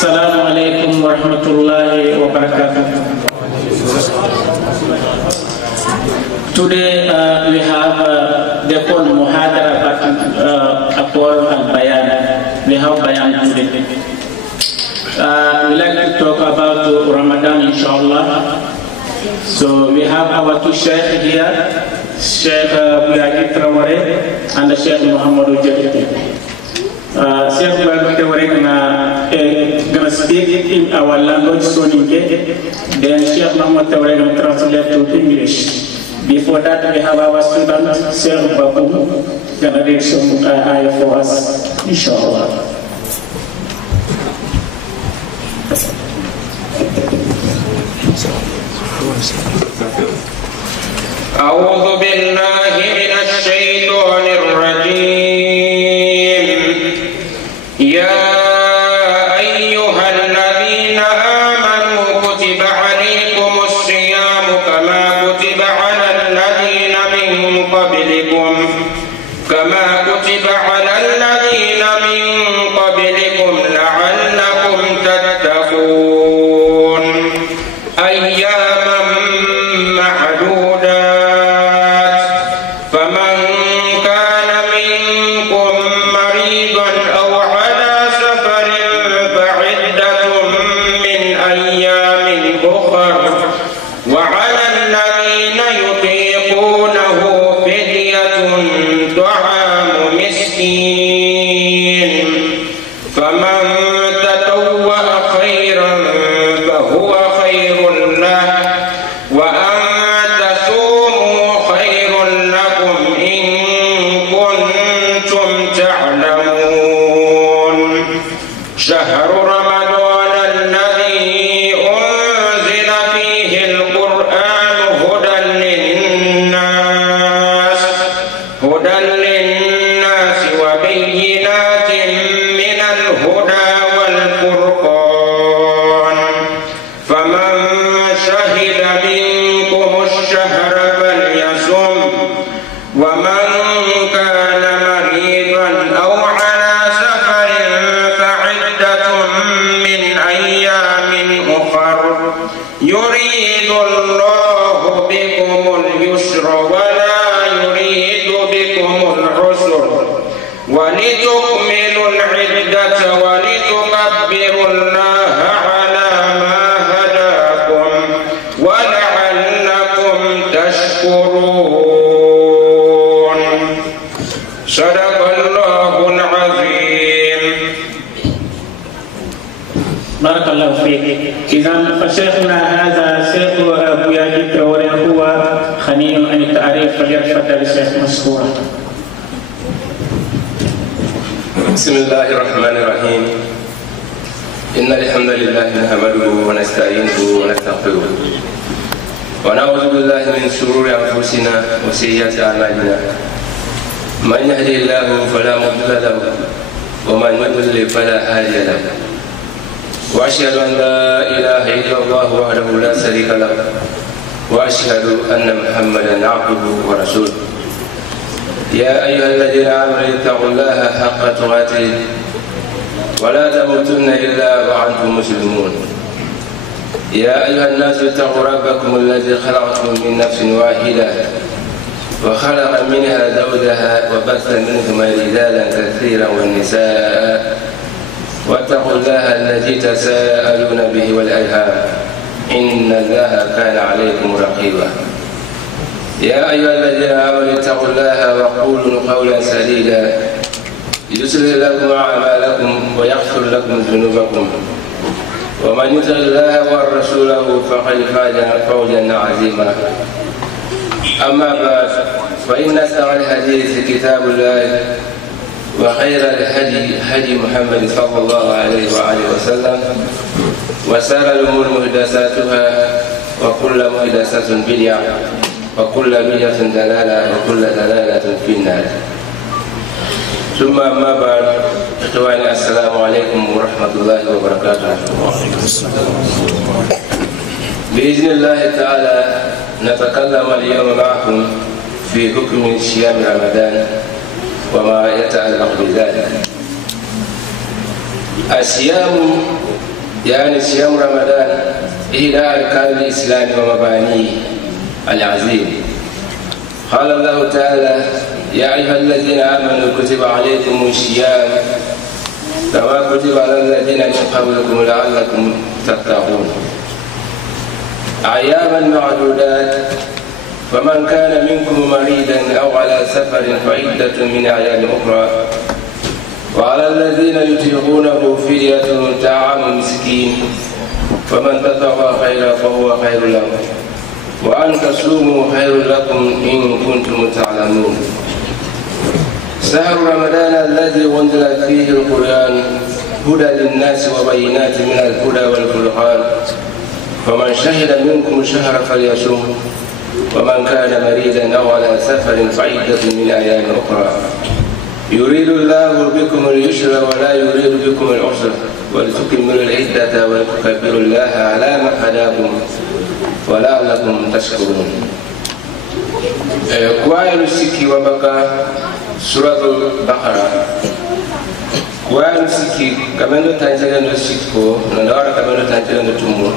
Assalamu alaikum warahmatullahi wabarakatuh. Today we have the call Muhadara Aqwal al-Bayan. We have Bayan today. We like to talk about Ramadan, inshallah. So we have our two Sheikh here, Sheikh Buyagi Traore and Sheikh Muhammadu Jadid. Sheikh Buyagi Traore gonna speak in our language, Soninke. Then Sheikh Muhammadu Traore gonna translate to English. Before that, we have our student, Sheikh Babu, gonna read some ayah for us, inshallah. أعوذ بالله من الشيطان الرجيم. يا أيها الذين آمنوا كتب عليكم الصيام كما كتب على الذين من قبلكم لعلكم تتقون أياما معدودات فمن كان منكم مريضا أو على سفر فعدة من أيام أخر وعلى الذين يطيقونه فدية طعام مسكين فمن تطوع خيرا فهو خير له وأن تصوموا خير لكم إن كنتم تعلمون. شهر رمضان الذي أنزل فيه القرآن هدى للناس وبينات من الهدى والفرقان فمن شهد منكم الشهر فليصم ومن كان مريضا أو على سفر فعدة من أيام أخر يريد الله بكم اليسر ولا يريد بكم العسر ولتكملوا العدة ولتكبروا الله على ما هداكم ولعلكم تشكرون. صدق الله العظيم. بارك الله فيك. إذا فشيخنا هذا شيخ بوياجي تراوري هو خني عن التعريف فليتفضل الشيخ مشكورا. بسم الله الرحمن الرحيم. إن الحمد لله نحمده ونستعينه ونستغفره ونعوذ بالله من شرور أنفسنا وسيئات أعمالنا. من يهده الله فلا مضل له ومن يضلل فلا هادي له وأشهد أن لا إله إلا الله وحده لا شريك له وأشهد أن محمدا عبده ورسوله. يا أيها الذين آمنوا اتقوا الله حق تقاته ولا تموتن إلا وأنتم مسلمون. يا أيها الناس اتقوا ربكم الذي خلقكم من نفس واحدة وخلق منها زوجها وبث منهما رجالا كثيرا والنساء واتقوا الله الذي تساءلون به والأرحام إن الله كان عليكم رقيبا. يا أيها الذين آمنوا اتقوا الله وقولوا قولا سديدا يصلح لكم أعمالكم ويغفر لكم ذنوبكم ومن يطع الله ورسوله فقد فاز فوزا عظيما. أما بعد فإن أصدق الحديث كتاب الله وخير الهدي هدي محمد صلى الله عليه وآله وسلم وشر الأمور محدثاتها وكل محدثة بدعة وكل بدعة ضلالة وكل ضلالة في النار. ثم أما بعد إخواني السلام عليكم ورحمة الله وبركاته. بإذن الله تعالى نتكلم اليوم معكم في حكم صيام رمضان وما يتعلق بذلك. الصيام يعني صيام رمضان إلى أركان الإسلام ومبانيه العظيم. قال الله تعالى: يا أيها الذين آمنوا كتب عليكم الصيام كما كتب على الذين من قبلكم لعلكم تتقون. أياما معدودات، فمن كان منكم مريضا أو على سفر فعدة من أيام أخرى، وعلى الذين يطيقونه فدية طعام مسكين، فمن تطوع خيرا فهو خير له، وأن تصوموا خير لكم إن كنتم تعلمون. شهر رمضان الذي أنزل فيه القرآن هدى للناس وبينات من الهدى والفرقان، فمن شهد منكم الشهر فليصوم، ومن كان مريضا أو على سفر فعدة من أيام أخرى. يريد الله بكم اليسر ولا يريد بكم العسر، ولتكملوا العدة ولتكبروا الله على ما هداكم ولعلكم تشكرون. كوائل السكي وبكى سورة البقرة. كوائل السكي كمان تنجلن السكو ندار كمان تنجلن التمور.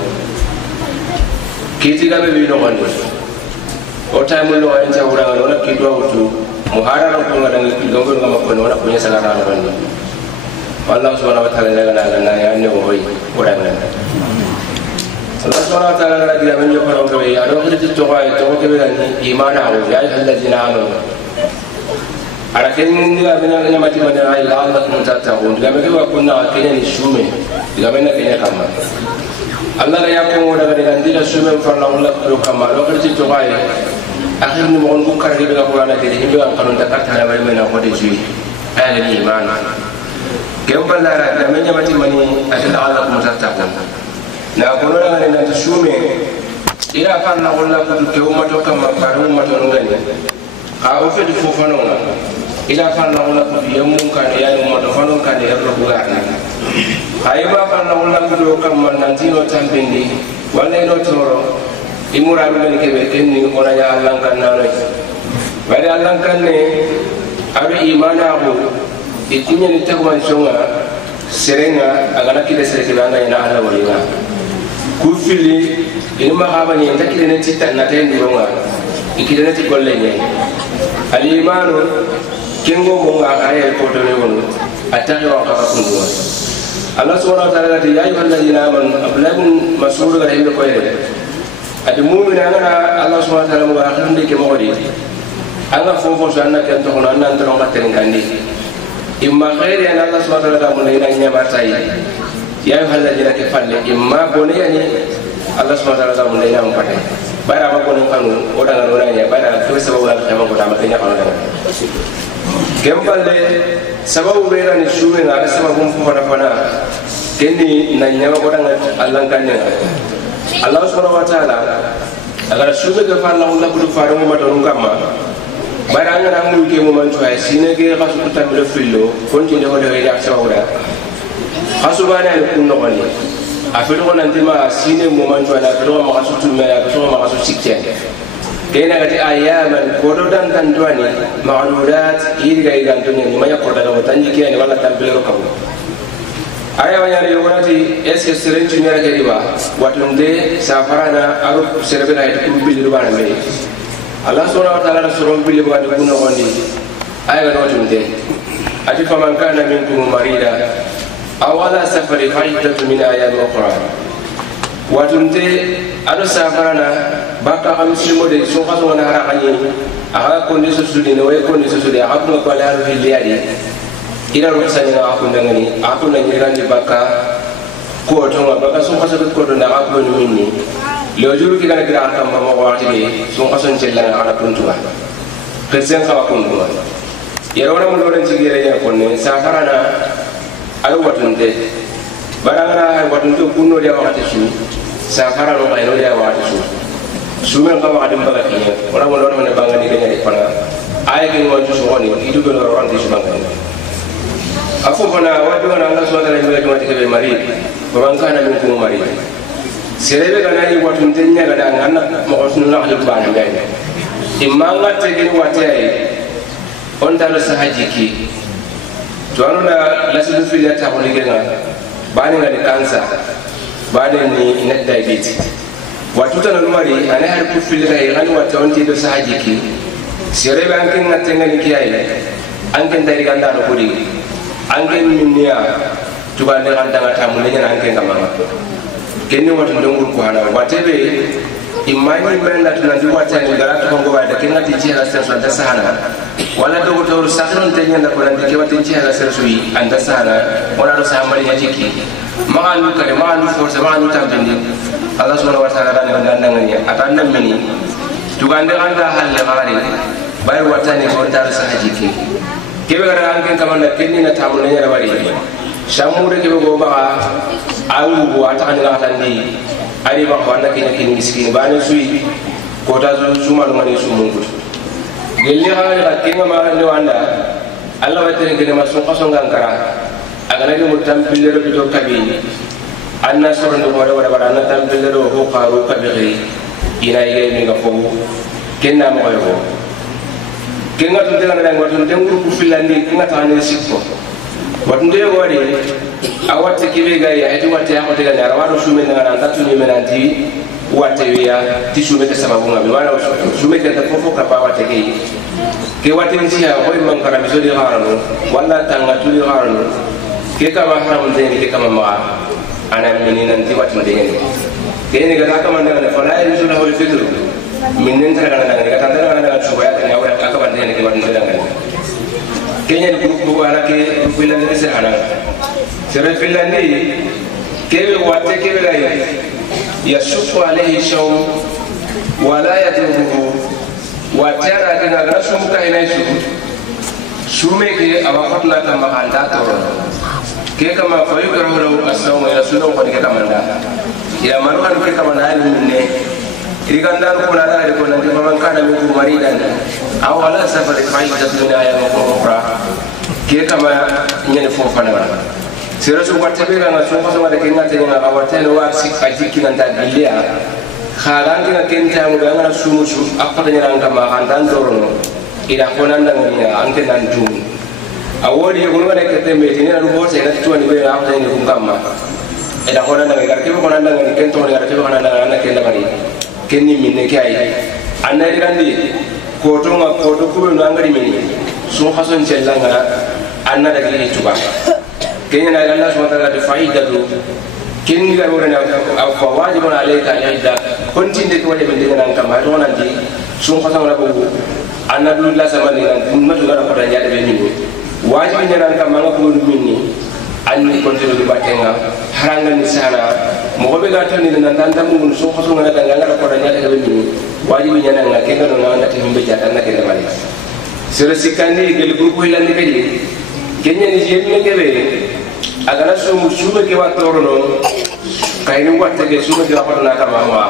كيتي كمان بينوغان. وتعمل له أنت أوراق ولا كيدوا وتو. Muharram ko ngadang ilonggon ngam ko wala punya salara ban. Allah subhanahu wa ta'ala ngana ya ne hoy orangan. Allah subhanahu wa ta'ala ngana dia menjo ko ko ya do khiti to ay to ko be ni imana ho ya alladhina amanu. Ara ken ni ga bena na mati man ay la Allah mutataqun. Ga me ko kunna kenya ni shume. Ga me na kenya kama. Allah ya ko ngada ga ndila shume farla Allah ko kama do khiti to ay akhir ni mohon bukar di dalam Quran ada himbe ang kanun takat hana bari mena ko de jui ala ni iman kembal lara da menya mati mani adil ala ko tatakun na ko no ngane na shume ila fan na wala ko ke umma to kam baru umma to ngani a o fe di fofano ila fan na wala ko yamun kan ya umma to fano kan ya ro buga na ay ba fan na wala ko do kam man nan tino tambindi wala no toro imura men kebe kenni onanya Allah kan nanoy bari Allah kan ne abi imana ho itinya ni tagwan shonga serenga agana kide sereke banga ina ala waliga kufili inma haba ni takide ne titta na tayi ndonga ikide ne ti golle ne al imanu kengo mo nga ay ko do ne wono atari wa ka kundu Allah subhanahu wa ta'ala ya ayyuhallazina amanu ablagun mas'ul ga hinde ko yede adi mu'mina ngana Allah subhanahu wa ta'ala mo akhirnde ke mo di anga fofo sanna kan to hono nan to ngaten kandi imma khairi an Allah subhanahu wa ta'ala mo ina nyama tay ya halajina ke falle imma bone yani Allah subhanahu wa ta'ala mo ina mo patay bara ma kono kanu oda ngano nya bara to sababu la kama ko tama kenya kono daga kempalle sababu bera ni shume ngara sababu mfu fana kenni na nyama oda ngat Allah kanya Allah subhanahu wa ta'ala agar sube ga falla wala ko faaro mo mato ngama baranga na mu ke mo man toy sine ge xasu tambe do fillo kontine ho de ya sawra xasu bana ni kun no woni afiro ko nanti ma sine mo man toy na do ma xasu tumme ya do ma xasu sikken kena gati ayaman ko do dan tan duani ma'ludat iri ga igan to ni ma ya ko daga tanji ke ni wala tambe ro kawo aya wanyare yogati eske serentu nyara ke diba watunde safarana aru serebe na itu bilu bana me Allah subhanahu wa ta'ala surum bilu bana kuno gondi aya watunde ati faman kana minkum marida aw ala safari faidatu min ayam ukhra watunde aru safarana baka hamsimo de so kaso na harakani aga kondi so sudi ne way kondi so sudi aga ko ala ru liadi ira rusanya aku ndangani aku nangirani baka ko tonga baka so kaso ko do na aku minni le juru ki kana gira kam ma wati ni so kaso cella ala puntuwa kersen ka ko ngwa yero na mo loren ci gere ya konne safarana ay watunde barangana ay watunde kunno dia wakati su safara no ay no dia wakati su sumen ka wakati mbaga kinya wala mo loren ne bangani kenya ipana ay ki mo ju so woni idu do ron di su bangani afu fana wadu na Allah subhanahu wa ta'ala jumati ke mari baban kana min ko mari serebe kana ni watu ntenya kada ngana mo sunu na hadu bana ngani imma ngate ke wate ay on dalo sahajiki to anuna lasu fili ta ko ligenga bani ngani kansa bane ni ina diabetes watu tan mari ane har ku fil ga yan wata onti do sajiki sere ban kin na tenga ni kiyai an ken dari ganda no kudi an ken minniya tuba ne ganda ngata mun ne an ken kama kenni watu ndongur ko hana watebe imani men la tunandi wata ni garatu ko ngwa da ken ngati ci hala sen da sahana wala do to sakron tenya da ko landi ke wati ci hala sen suyi anda sahana wala do sahamari ya jiki maanu kare maanu force maanu tambindi Allah subhanahu wa ta'ala ne ndangani atanna mini tugande anda halle gari bayar watani ko tar sahajiki kebe gara anken kamanda kenni na tamune ya bari shamure kebe go ba awu go atani ga tandi ari ba wanda kini miskin bane sui ko ta suma no mani sumu gut gelli ga kenga ma ne wanda Allah watani kene ma sun qaso ngangara aga nagi mutam billero bito kabi anna sorno ko wada wada anna tam billero ho qaru kabi ina ile mi ga fo kenna mo yo kenga tunde ngana ngwa tunde nguru kufilandi kenga tane sikko watunde wadi awate kibe ga ya eti wate ya kote ga rawado shume ngana ndatu ni menanti wate ya tishume ke sababu ngabe wala shume ke tafofo ka pa wate ke wate ntia hoy mangara misodi harano wala tanga tuli harano ke kama haram deni ke kama ma ana menina nti wate ndeni kene ga kama ndana fala yusula hol fitru minen tara ngana ga tandara ngana subaya kan awra ka kama ndeni ke wate ndani kenya grup ala ke filandi ke sehana sere filandi ke wate ke ga yasufu alayhi shaw wala yadruhu watara ke ga sumuka ina sume ke awakatna kama handa toro ke kama fayu rahulu asawma ya sunan ko ke kamanda ya manuhan ke kamanda ne iriganda ko na dare ko nan man kana min ko maridan aw wala safar faida dunya ya ko ukra ke kama nyane fofana sira su watte be na so ko wada ke ngate na awate no war sik ajiki nan da bilia khalan ke kenta mu da na sumusu akpada nyanga ma kandan dorono ida ko nan da ngina anke nan jum awodi ko ngada ke tembe tinina ru bote na tuani be na awate ni kumkamma ida ko nan da ngar ke ko nan da ngani kento ngar ke ko nan da na ke da bari kenni minne kai annari randi koto nga koto kube no angari meni so hason cellanga anna daga ni tuba kenya na Allah subhanahu wa ta'ala faida do kenni ga wona na fa wajibun alayka al-idda kontinde ko wade bende nan kam ha to nanti so hason na ko anna dul la samani nan matu gara ko dañade be ni wajibi nan kam nga ko minni anni kontinde do batenga haranga ni sana mo be ga tan ni nan tan tam mun so hason na daga ngara ko dañade be ni wajibi nyana nga kenga no nga te himbe jata na kenda mali sere sikandi gel grupo hilandi be kenya ni jemi ngebe agara so musume ke watorono kayni watte ke sume ke rapatna kama wa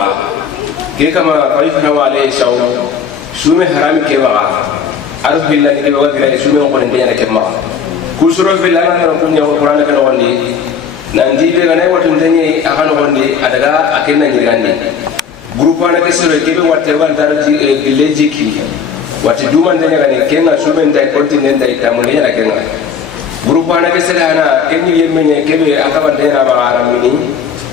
ke kama fayfa wale saw sume haram ke wa aruf hilandi ke wa gira sume ko ndenya na ke ma kusuro filana no kunya ko qur'an ka no wandi nandi be ganai watun denye akano wandi adaga akenna nyirandi grupo ana kesero kebe wate wandara lejiki wati duman denya gani kenga sumen dai continent dai tamune na kenga grupo ana kesero ana kenni yemenye kebe akaba dena ba aramini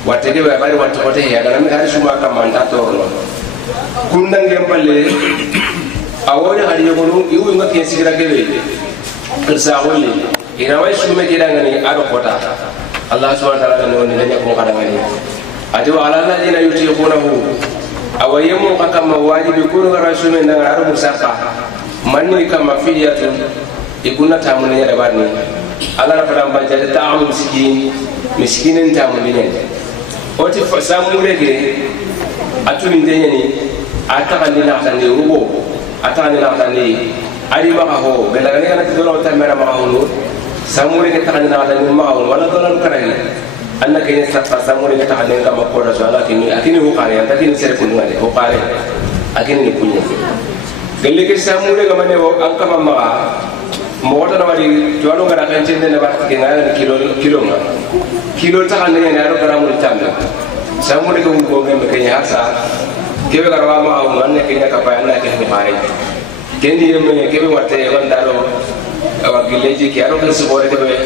wate kebe bari wate kote ya gana mi hari suma kamanda torno kundange mballe awone hari yogonu iwu nga kensigira kebe kersa wole ina wai sume kidangani ado kota Allah subhanahu wa ta'ala no ni nanya ko kadangani ati wa ala alladhina yutiqunahu awayyamu kama wajibi kunu rasumen na aru musafa manni kama fidiyatun ikuna tamune ya barni ala rabbana bajja ta'am miskinin tamune ne oti fasamure ge atuni denyani atakandi na tande rubo atakandi na tande ari ba ho belagani kana tidolo tamera ma ho samure ke takandi na tande ma ho wala dolan karani anna kene safa samure ke takandi kama ko rasul ala akini ho kare akini sere kunngale ho kare akini ni kunya gelle ke samure ga mane ho akka mamma mo wata na wadi tuano ngara kan cende na ba ke ngara kilo takandi ne aro karamul tambe samure ko ko ngam ke nyasa kebe garwa ma au manne ke nyaka pa anna ke ho kare kendi yemme kebe wate wandaro awa gileji ki aro kan sibore kebe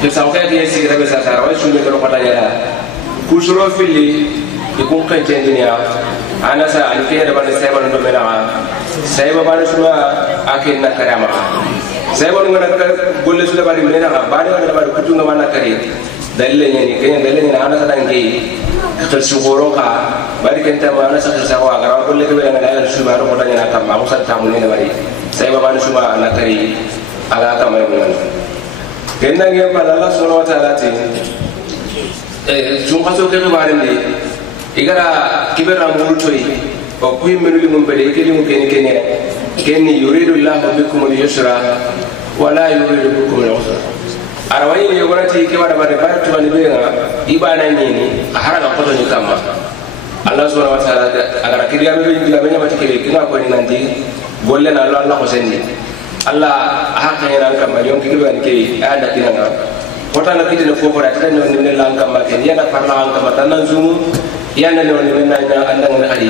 to sauka ke si rabe sa tara wa shume ko pata yara kusuro fili ikun kan jendinya ana sa alfiya da bana sai bana do mena sai ba bana suma akin na karama sai bana ngana golle su da bari mena ba da bari kutu ngama na kare dalilnya ni kayaknya dalilnya ana sa dangi tersuburon ka bari kenta mana sa sawa gara golle ke bela ngada su baro ko tanya na tamma musa tamu ni bari sai ba bana suma na kare ala ta mai bulan kenna ngi pa Allah subhanahu wa ta'ala ti sun kaso ke bare ni igara kibera mulutoi o kuy menuli mum bede ikeli mu kenni yuridu Allahu bikum al-yusra wa la yuridu bikum al-usra arawani ni yogorati ke wada bare bare to ni benga ibana ni harana ko to ni kamma Allah subhanahu wa ta'ala agara kiriya be biga benya mati kele kinga ko ni nanti golle na Allah ko sendi Allah hakka ni ran kamma yon kiba ni ke ada kinanga kota na kiti na fofo ra tan ni lan kamma ke yana parla an kamma tanan zumu yana ne woni na andang na ari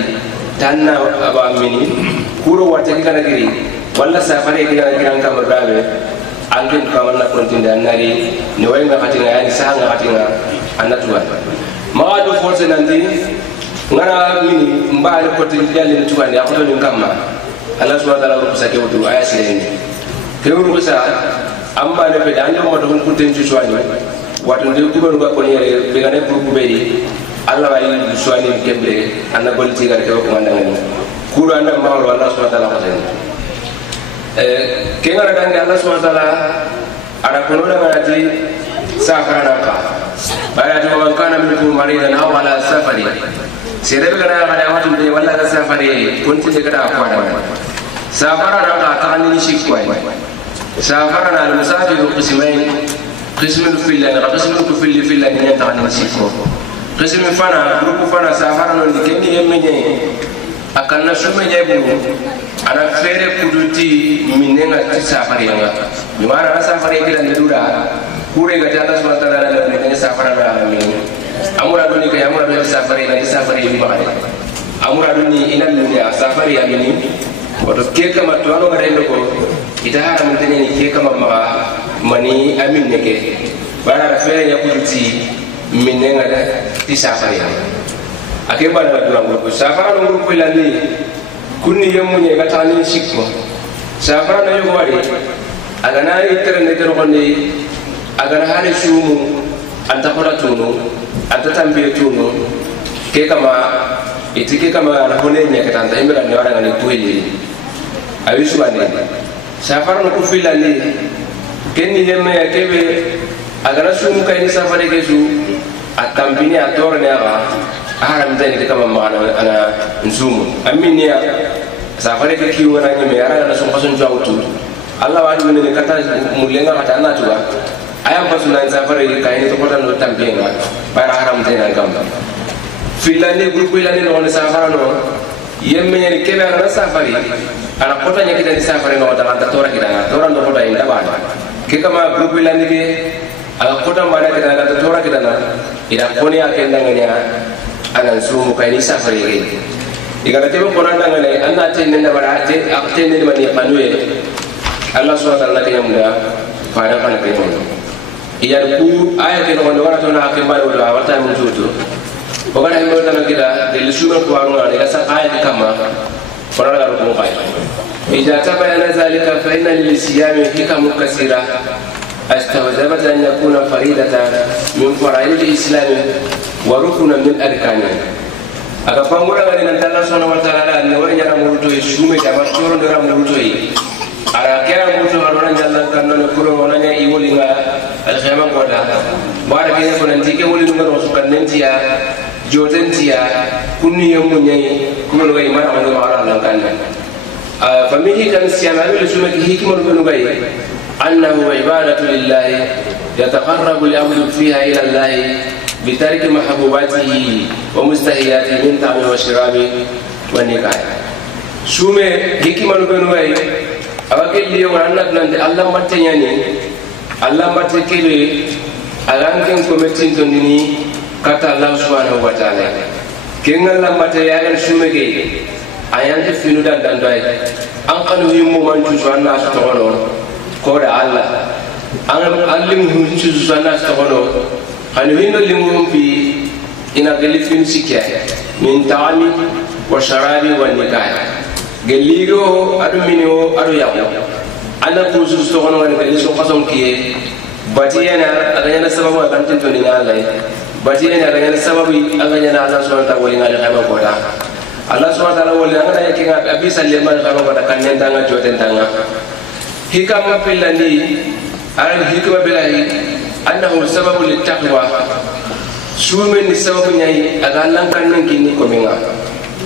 tanna aba mini kuro wata kana giri walla safare kana giran kamar dabe angin kamar na kontinda nari ne way nga katinga yani sanga katinga anatuwa maadu force nanti ngara mini mbaale ko tin jalle ni tuwa ya ko to kamma Allah subhanahu wa ta'ala ko sake wudu aya sireni kewu ko sa amma ne be ande mo do ko tin ci suwani wato ndi ko ko ko yere be ngane pour ko be Allah wayi suwani kembe anna bolti gar ke ko mandangani kuru anda mawlo Allah subhanahu wa ta'ala ko sen kengara dangi Allah subhanahu wa ta'ala ada kono da ngati safara ka baya to man kana minkum maridan aw ala safari sirebe kana kada watu de walla ka safari kunti de kada ko ada safara ka tani shikwai safara na musafiru qismain qismun fil la qismun fil la ni tani shikko qism fana grupu fana safara no dikeni yemenye akanna sume nyebu ana fere kuduti minenga ti safari yanga dimana safari kila ndura kure ga Allah subhanahu wa ta'ala ne safara na amin amura duni kay amura do safari na safari bi baade amura duni ina dunya safari amini wato ke kama to alo ngare ndoko ita haram tene ni ke kama ma mani amin ne ke bara fere ya kuduti minenga da ti safari ake bana durango ko safara no grupo ilani kunni yemunye gatani sikko safara no yugo wadi agana itere ne kero konde agana hare sumu anta kora tunu anta tambe tunu ke kama itike kama na hone nya katanta imbra ne wara ngani tueli awisu bane safara no kufilani kenni yemme yakebe agana sumu kayni safare kesu atambini atorne aga haram tani kama maana ana nzumu aminia safari ke kiwa na nyime ara na songa sonja utu Allah wadi mene kata mulenga kata na tuwa ayam pasuna safari kaini to kota no tambenga para haram tani ngam filani grupu ilani no safara no yemme ni kebe na safari ana kota nyaki tani safari no ta tora kidanga tora ndo kota inda bana ke kama grupu ilani ke ala kota mana kidanga ta tora kidana ida koni akenda nganya ana sumu kayni safari ge igara tebe qur'an ngale anna tenne na barate aktenne ni mani manuye Allah subhanahu wa ta'ala kayamda fara kana kayamda iyar ku aya ke no wala to na ke mbaru wala wata mun tutu o kana mo tan kida del suma ko anu ala ga sa aya kama qur'an ga ko kay idza tabayana zalika fa inna lil siyami hikam kaseera استوجبت أن يكون فريدة من فرائض الإسلام وركنا من أركانه. Aga pangura ngani nantala sona wa taala ne wari nyara muruto isume jama toro ndara muruto yi ara kera muruto arona nyalla kanno ne kuro wona nya iwolinga al khayma goda wara kene ko nanti ke woli ngaro sukan nentia jotentia kunni yomu nyai kuno ngai mara ngani mara lan kanna famihi kan siyama bil sume ki hikmatu benu gai أنه عبادة لله يتقرب العبد فيها إلى الله بترك محبوباته ومستحياته من طعام وشراب والنكاح. سومة حكمة نبنوي أوكي ليه ورانك نند الله متنياني الله متكلي ألانكم كمتين تندني كتا الله سبحانه وتعالى. كين الله متيان سومة كي أيام تفينو دان دوي أنكم يوم من تجوانا أستغلون koda Allah an alim hunchu sana stono anu hindo limu fi ina gelifin sikya min ta'ami wa sharabi wa nikah geligo adu minio adu yawo ana kusu so kono ngani geliso kasom kiye batiyana aganya sababu akan tinto ni ngalai batiyana aganya sababu aganya Allah subhanahu wa ta'ala wali ngali khama kota Allah subhanahu wa ta'ala wali ngana yake abisa leman khama kota kanen tanga joten tanga hikama filani al hikma bilahi annahu sababu littaqwa sumen ni sababu nyai agalan kanen kini komenga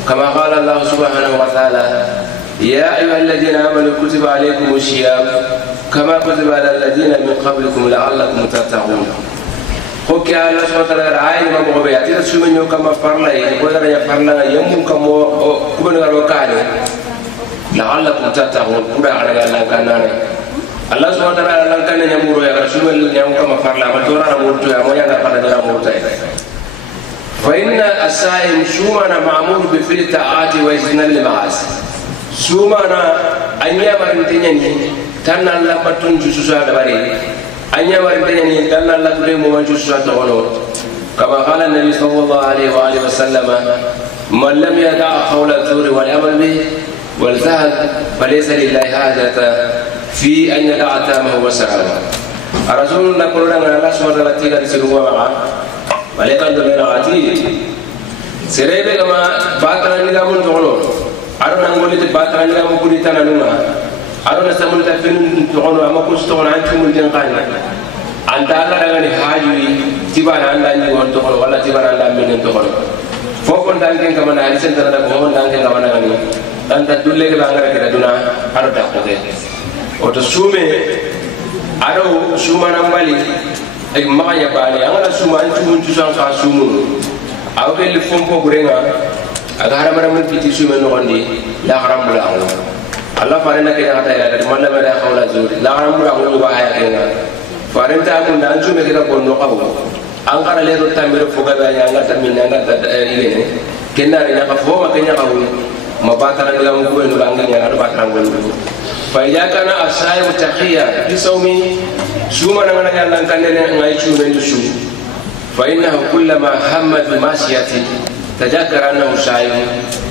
kama qala Allah subhanahu wa ta'ala ya ayyuhalladhina amanu kutiba alaykumus siyam kama kutiba alal ladina min qablikum la'allakum tattaqun hokke Allah subhanahu wa ta'ala ay ma mo be atira sumen yo kama farla e ko dara ya farla yamum kamo ko ngaro kale la'allakum tattaqun kuda ala Allah kanane Allah subhanahu wa ta'ala lan kan nyamuro ya rasulul nyam kama farla ma tora na murtu ya mo ya na pada dara murtu fa inna as-sa'im shumana ma'mur bi fil ta'ati wa iznal ma'as shumana anya marintenya ni tanna Allah patun jusu ada bare anya marintenya ni tanna Allah tule mo jusu ta wono kama qala an-nabi sallallahu alaihi wa alihi wasallam man lam yada' qawla az-zur wal amal bi wal zahd falaysa lillahi hajata fi an yada'a tamahu wa sa'ala rasulullah qulna Allah subhanahu wa ta'ala disiru wa malaikat dolera ati serebe kama batana ni gamun tolo aro nangoli te batana ni gamun kuri tananuma aro na samul ta fin tolo amaku stona antumul den qani anda ala daga ni haji tibana anda ni won tolo wala tibana anda men tolo fofon dangen kama na alisen tan da ko dangen kama na ni dan ta dulle ke bangara ke duna aro ta ko de oto sume aro suma nambali ay makanya bali angala suma antumun tusan ka sumu awbe le fompo burenga aga haramara mun piti sume no gondi la haram bula Allah farena ke ngata ila de malla mara khawla zuri la haram bula ko ba haya kenga farenta mun dan sume ke ko no qabu angara le ro tamiro foga ba ya ngata min ngata ile kenna re ka foma kenya qabu mabatara ngam ko no bangnya ado batara ngol فإذا كان الصائم تقيا بصومه سوما نغنا يالله كان نغاي تشومن تشو فإنه كلما هم بمعصية تذكر أنه صائم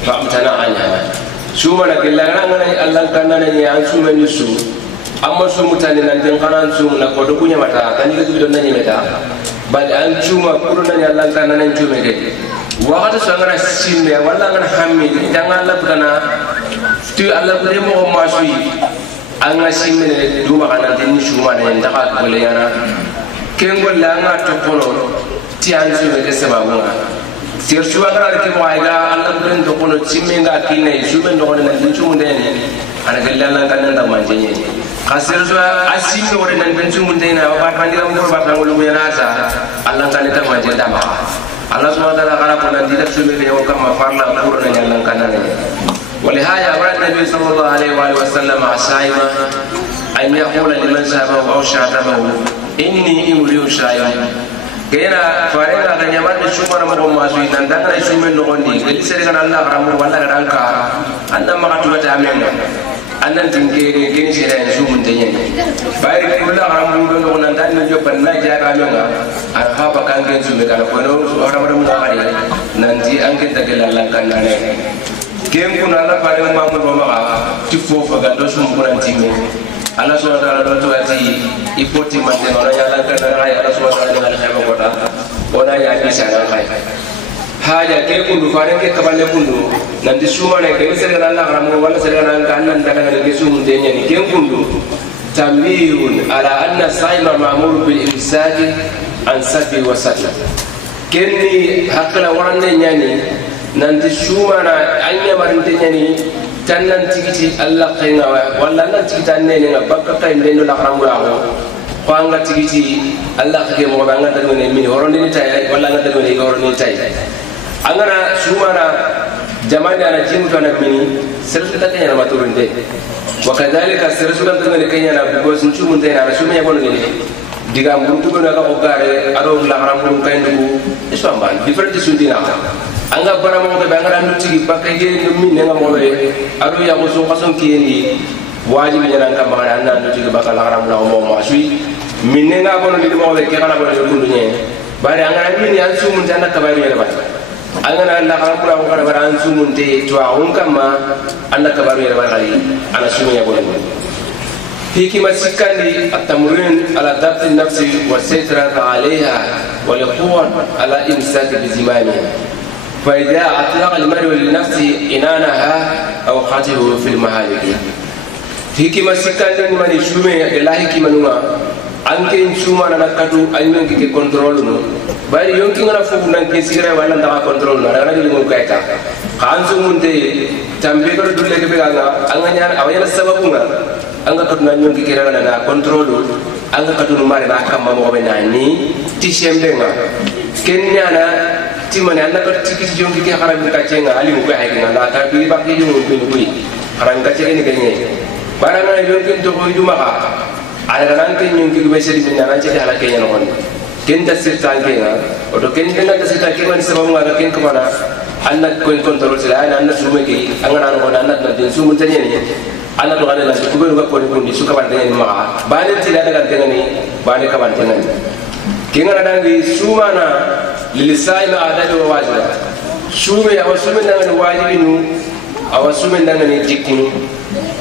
فامتنع عنها سوما نغنا الله كان نغاي تشومن تشو أما سوم تاني نندن كان سوم نكودو كنيا متا تاني كتو دون نيمتا بل أن سوما كورونا يالله كان نغاي تشومن waktu sangat simple, wala ngan hamil, jangan Allah berkana, tu Allah beri mau masui, angga simple dua kanan ini cuma yang tak boleh yana, kenggol langa tokono, tiang simple kesebabnya, sirsuwa kerana kemuaiga Allah beri tokono simple enggak kini, simple tokono nanti cuma dene, anak kelalaian kanan tak manjanya, kasirsuwa asim orang nanti cuma dene, apa pandi kamu berbatang ulu biasa, Allah kan itu manjanya dah. Allah subhanahu wa ta'ala qala qul anti tafsiru li yawkama farla qurna yalan kanane ولهذا أمر النبي صلى الله عليه وآله وسلم الصائم أن يقول لمن سابه أو شاتمه إني أريد صائم كينا فارنا كان يمان شومر مغو ماسوي نندنا شومن نغندي قال سيرنا الله رحمه والله رانكا أن ما قتلت أمنا أن تنكيني كيني سيرنا شومن تنين بارك كل رحمه نغو نندنا جو بنا جاء أمنا أرها بكان كين شومن كانوا كانوا رحمه مغاري ننتي أنك تقول الله كان كم كنا الله فارنا ما مغوا تفوف كاتو شومن تيمين Allah SWT tu ati ipoti mate orang yang langkan orang yang Allah SWT dengan khayma kota orang yang bisa langkai haja ke kundu faring ke kaballe kundu nanti semua naik ke serga Allah ramu wala serga langkan nan daga ke sumu denya ni ke kundu tambihun ala anna saima ma'mur bil imsaki an sabi wa satla kenni hakla warande nyani nanti semua na anya marinte nyani tannan tigiti Allah kayna walla nan tigiti annene nga bakka kay ndendo la xaramu ya ko anga tigiti Allah kage mo banga daga ne min horoni ni tay walla nga daga ne horoni tay angana sumana jamani ana jimu to na mini sirsu ta kanya na maturinde wa kadhalika sirsu kan daga ne kanya na bigo sun chumun tay na sumaya bono ne diga murtu na ka ogare aro la xaramu kay ndu iswamban different sundina anga bara mo be ngara nutigi bakay ge min nga mo be adu ya ko so kason kiyeni wajibi nyana ka magana anna nutigi bakal haram na mo mo asui min nga bono ni mo be ke kala bono kundu nye bari angana min ya sumun tanda kabaru ya ba angana Allah kala kura bara an sumun te to awun kama anda kabaru ya ba kali ana sumun ya bolen hikima sikandi at-tamrin ala dabt an-nafs wa sitra 'alayha wa al-quwwa ala imsak bizimaniha فإذا أطلق المرء لنفسه إنانها أو خاطئه في المهالك hikima sikande ni mani shume ila hikima numa anke chuma na nakatu aymen ke control no bari yonki ngana fu nan ke sira wala ndaka control no rana ni mo kayta khansu munde tambe ko dulle ke beganga anganya awayana sababu nga anga katuna yonki ke rana na control anga katunu mare na kamma mo be nani tishembe nga kenyana timane anda ko tikiti jongi ke haram ka cenga ali ko hay na la ka bi ba ke jongi ko ni haram ka cenga ni kenye baranga yonki to ko juma ka ala nan ke nyongi be seri min nan ce hala kenya no kon ken ta sirtan ke nga o to ken ken ta sirtan ke man sababu nga ken ko mana anna ko control sila anna sume ke angana no anna na din sumu tanye ni anna do ala ko be ko ni suka ban tanye ma ba ne tila daga tanye ni ba ne ka ban tanye ni kengana dangi sumana lilisai ma adali wa wajiba sume awasume ndangani wajibinu awasume ndangani jikunu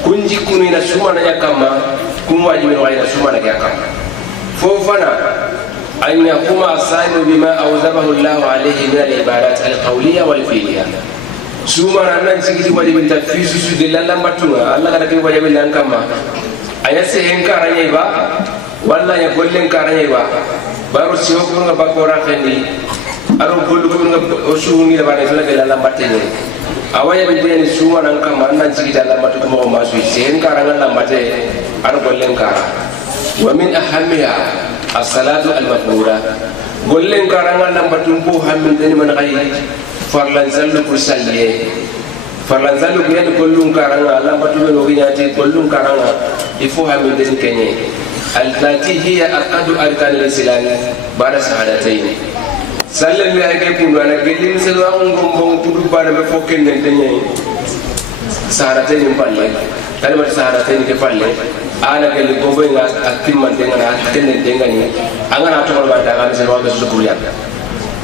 kun jikunu ina sumana yakama kun wajibinu ina sumana yakama fofana an yakuma asaimu bima awzabahu Allah alayhi min al-ibadat al-qawliya wal-fi'liya sumana nan sigidi wajibin tafisu su de lalambatuga Allah kada ke wajibin nan kama ayase henkaranya ba walla ya gollen karanya ba baru siyo ko nga bakora khandi aro gollu ko nga osuungi da bane fala de la lambatte ni awaya be den suwa nan kam nan ci da lambatu ko mo masu sen karanga lambate aro gollen kara wa min ahammiha as-salatu al-mafruda gollen karanga lambatu ko hammin den man gai farlan sallu ko salle farlan sallu ko yan gollun karanga lambatu no ginyati gollun karanga ifo hammin den kenye التي هي أركان أركان الإسلام بعد شهادتين سلم لي أيك كونوا أنا قليل سلوان غم تدو بعد ما فوكين نتني شهادتين بالله كلمة شهادتين كفالله أنا قليل غوبين أكيد من تيجانا أكيد نتيجاني أنا أتوقع بعد أنا سلوان بسكوريا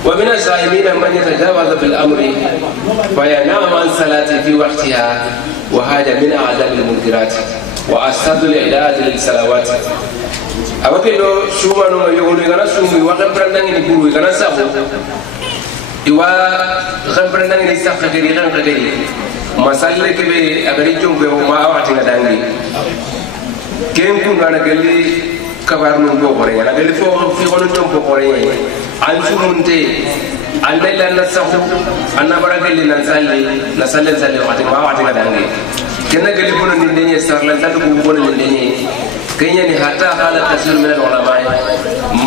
ومن الصائمين من يتجاوز بالأمر فينام عن صلاة في وقتها وهذا من أعظم المنكرات وأسد العلاج للصلوات awakelo suma no yogoni kana sumi wa kamprandang ni buru kana sabu iwa kamprandang ni sakha gari kan kagari masalle ke be agari jombe ma awati ngadangi ken kun na gali kabar no go gore na gali fo fi wono jombo gore an sumunte andai lan sabu anna baragali nan salli na salle wati ma awati ngadangi kenna gali bono ni denye sarlan tadu ko bono ni denye kenya ni hata hala kasir min ulama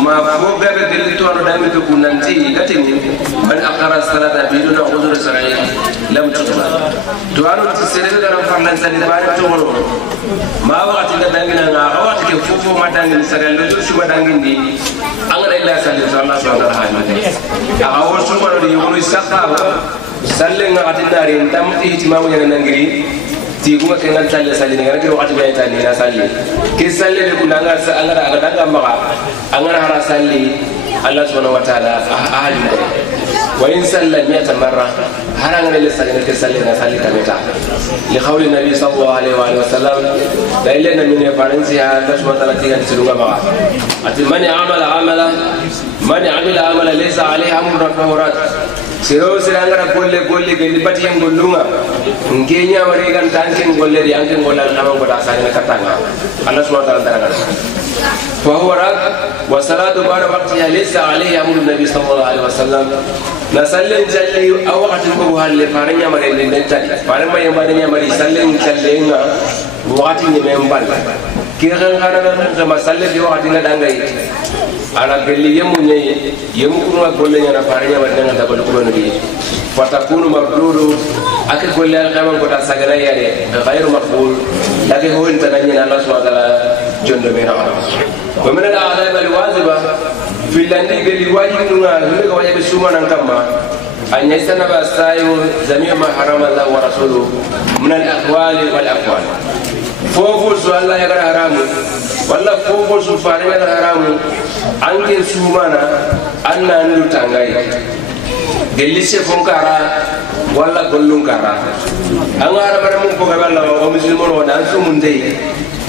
ma foga be gelli to no dami to kunanti gatini man aqara salata biduna uzur shar'i lam tutla to anu tsere da ran farlan sani ba to woro ma wati da dangina nga wati ke fofo ma dangin sare lo su ba dangin di angara illa sallallahu alaihi wasallam aga wo su ba di woni sakha salle nga ati dari tam ihtimamu nya nangiri ti kuma ke ngal talle salli ngara ki wakati be tani na salli ke salli de kunanga angara aga daga maka angara hara salli Allah subhanahu wa ta'ala ahli wa in salla 100 marra haranga le salli ke salli na salli kameta li qawli nabi sallallahu alaihi wa sallam la ilaha min faransi ha Allah subhanahu wa ta'ala tiga tsulunga maka ati man amila amala laysa alaihi amrun fahurat siro sirangara golle gelli bati en gollunga ngenya wari kan tanken golle ri anken gollal nama goda sane katanga Allah subhanahu wa ta'ala daraga fa huwa rad wa salatu ba'da waqtiha laysa alayhi amru nabi sallallahu alaihi wasallam na sallen jalli aw waqti ko halle faranya mare den tadi farama yamba mari sallen jallenga waqti ni membal ki khangara na masalle di waqti na dangai ala gelli yemu kuma golle nyana faranya wadanga tabal ko no fatakunu mabdulu ake golle al qamam ko ta sagala yare ghayru maqbul laki ho inta nanya Allah subhanahu wa ta'ala jondo mena wa min al a'dab al wajiba fi landi gelli wajibu nga hebe ko wajibu suma nan kamma an yasana ba sayu zamia ma harama Allah wa rasuluhu min al aqwali wal aqwal fofo su Allah ya haramu walla fofo su faranya haramu anke sumana anna ndu tangai gelise funkara wala gollun kara angara bara mun ko gaballa o muslimo no dan su mun dei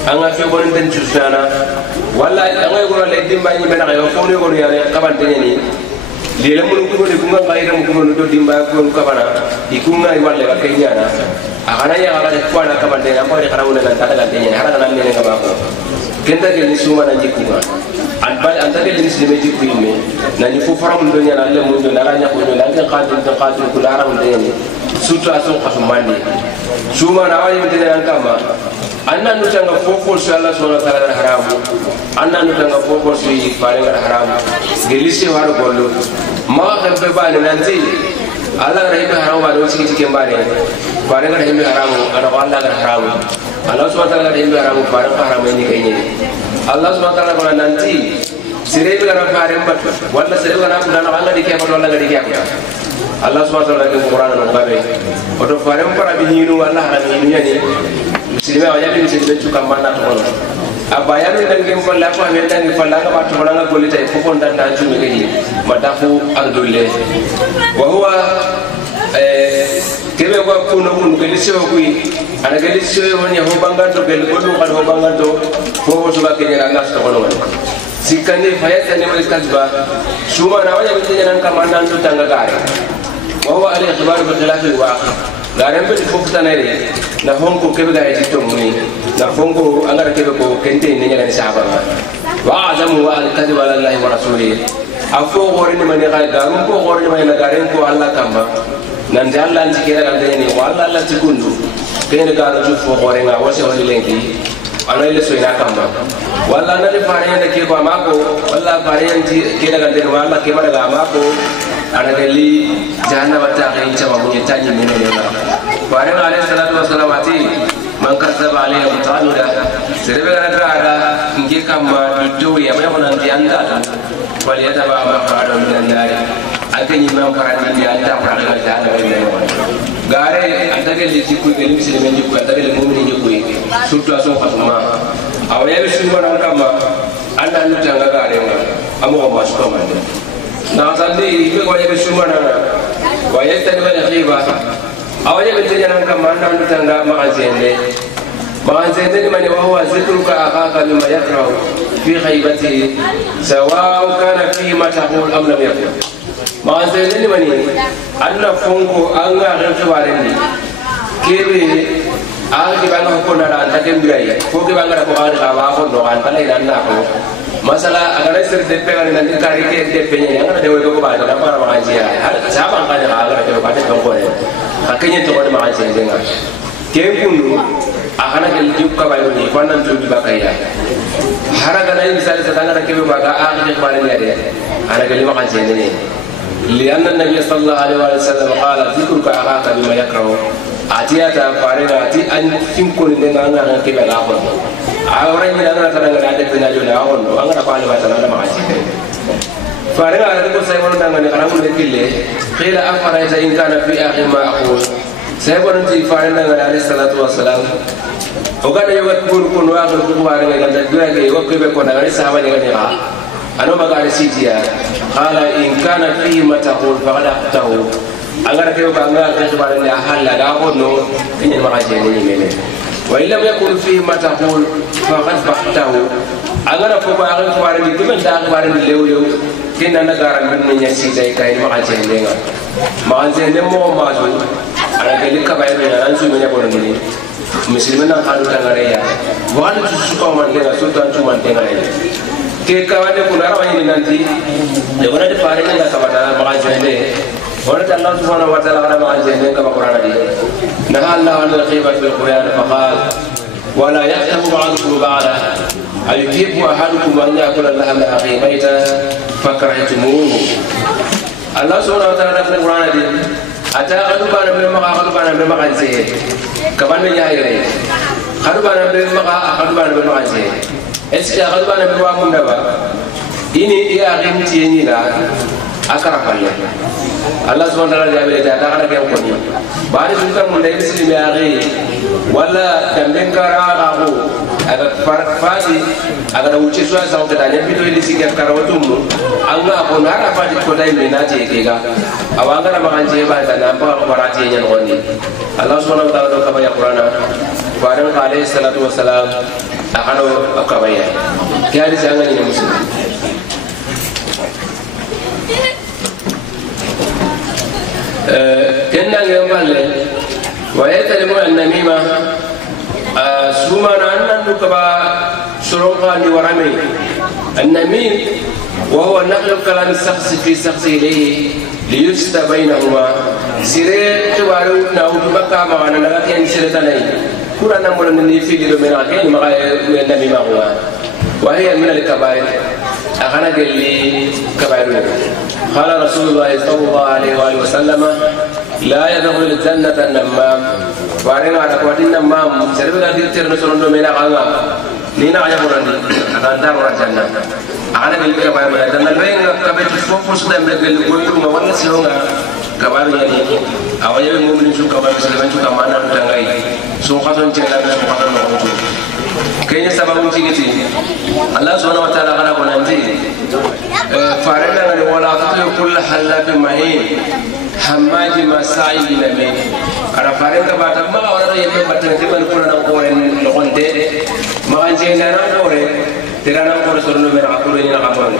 anga fi ko den tusana wala angay ko le dimba ni mena ko ne ko yare kabante ni lele mun ko ne kunga bayra mun ko do dimba ko kabana ikunga wala ka kenyana akana ya ala ko ana kabante na ko re karawuna nan tata gante ni harana nan ne ngaba ko kenda gelni suma nan jikunga anbal antake muslime jikku yimme nani fu faram do nyana alle mun do naranya ko do lanke qadim ko lara mun de ni situation ko mandi suma na wani mun de nan kama anna nu tanga fofo su Allah subhanahu wa ta'ala haramu anna nu tanga fofo su yi faringa haramu gelisi waru gollo ma gambe bani nanti Allah rahim haramu ba do ciki ciki mbane faringa rahim haramu ana Allah ga haramu Allah subhanahu wa ta'ala rahim haramu faringa haramu ni kayni Allah subhanahu wa ta'ala nanti sire bi gara faare mbatu wala sire gara ko dana wala dikya ko wala dikya ko Allah subhanahu wa ta'ala ke Qur'an no gabe oto faare mbara bi hinu wala haram hinu yani sire wa yabi sire tu kamana to wala abaya ni dangi falla ko me dangi falla ka batu wala ko lita ko ko dan dan tu me ke madafu ardulle wa huwa kebe ko kuno kun gelisi ko ana gelisi woni ho banganto gel ko dum kan ho banganto fo so ba kenya ngas to kono sikane fayata ne wal kasba shuma na waya bin nan kama nan to tanga gare wa huwa al ikhbar bi khilaf al waqi gare be fo tanere na honko kebe ga yi to muni na honko angara kebe ko kente ne nyalan sahaba wa azamu wa al kadhib ala allah wa rasulihi afo gore ni mani ga garum ko gore ni mani gare ko allah kamba nan de allah ci kera ga ni wa allah ci gundu kene ga do fo gore nga wose woni lenki ana ile soina kamba walla na le fare ke ko amako walla fare yanti ke daga den walla ke mara ga amako ana gali janna wata ga yin tawa mun tanyi ne ne ba fare alayhi salatu wassalam ati man kasaba alayhi mutamida serebe ga ga nge kamba do ya mai honan di anda wal yataba ma qada min an-nar akan imam farani di anda farani ga janna ne gare antage le jikku be ni sele men jikku antage le mu'mini jikku surtout aso fatuma awaya be sunu wana kama anda nu tanga gare ma amo ko masko mande na sandi be ko be sunu wana wa yastani wa khiba awaya be tanya kama anda nu tanga ma azende ni mani wa huwa zikruka akaka bima yakrahu fi khaybati sawa kana fi ma taqul am lam yakun ma azende ni mani anna fonko anga ran farendi kebe agi banga ko na ran take birai ko ke banga ko ari ka wa ko do an pale ran na ko masala agara sir de pe nan ni kari ke de pe ni anga de ko ba da para ma ji ya har saba ka de agara de ba de ko ne akanya to ko ma ji de nga ke kundu akana ke juk ka ba ni ko nan to ba kai ya haraga na misal sa tanga ke ba ga agi de pare ni de ana ke li ma ji ne لأن النبي صلى الله عليه وسلم قال ذكرك أخاك بما يكره أتياتا فارغا أتي أن تكون لنا أنا كيف أقول أوراني أنا ترى أنا أدرك بنا جل أقول أنا أقول ما ترى أنا ما أجي فارغا أنا تقول سيقول أنا نقرأ من كله قيل أفرأيت إن كان في آخر ما أقول سيقول أنت فارغا عليه الصلاة والسلام وكان يقول كل واحد كل واحد يقول لك يقول كيف يكون أنا سامع يقول أنا ما قال سيديا قال إن كان فيه ما تقول فقد أخته أغرى كيف أغرى كيف أغرى أحل لا أقول إن المغازين منه وإن لم يكن فيه ما تقول فقد فقته أغرى كيف أغرى كيف أغرى الليو كنا نغرى من يسيدي كاين مغازين منه مغازين مو مازون أنا قال لك بعيد من أنسو من يقول مني مسلمين قالوا تغريا وأنا تسوق من كنا سلطان من تغريا ke kawane kuna rawani nanti de wona de faare nga kabata magazine wona Allah subhanahu wa ta'ala kana magazine ka qur'ana di na Allah wal ghibat bil qur'an faqal wala yahtamu ba'dukum ba'da ayuhibbu ahadukum an ya'kula lahma akhihi maytan fakrahitumuhu Allah subhanahu wa ta'ala kana qur'ana di ata qadu bana be magazine kabane yaayre qadu bana be magazine est-ce que agadu bana be wa munda ba ini iya ginti ni la akara palle Allah subhanahu wa ta'ala jabe ta kana ke ko ni bari sun kan mun dai muslim ya ri wala damben kara ko aga fati aga da wuce suwa sa da ne bido ili siga karawatu mu anga ko na fati ko dai me na je ke ga awanga na makanje ba ta na ba barati nya ngoni Allah subhanahu wa ta'ala ka ba ya qur'ana baran alayhi salatu wassalam akano akabaya kiari sanga ni muslim كنا نقول ويتلمون النميمة سومنا أن نكبا شروقا ورمي النميم وهو نقل كلام الشخص في شخص إليه ليفسد بينهما سيري توارو ناود بكا معنا لكن سيرتني كنا نقول أن في من أكين ما النميمة هو وهي من الكبائر أخنا قال لي كبائر قال رسول الله صلى الله عليه وآله وسلم لا يدخل الجنة النمام وارنا على قوات النمام سرب قادر ترنسون دومينا قاما نينا عيا مراني أكان دار ورجعنا أخنا قال لي كبائر من الجنة البين كبائر فوفوس دم قال كل ما ولا سيونا كبائر يعني أوجه المؤمن شو كبائر سلمان شو كمانا نتعاي سو خاتون جنة سو خاتون نقطة كيني سبب تيجي الله سبحانه وتعالى قال وننتي فارنا ولا تطيع كل حلاف مهين حماد مساعي بنمي أنا فارنا بعد ما أورا يبي بتر كمان كنا نقولن لقنده ما أنجينا نقولن ترى نقول سرنا من عقولنا نقولن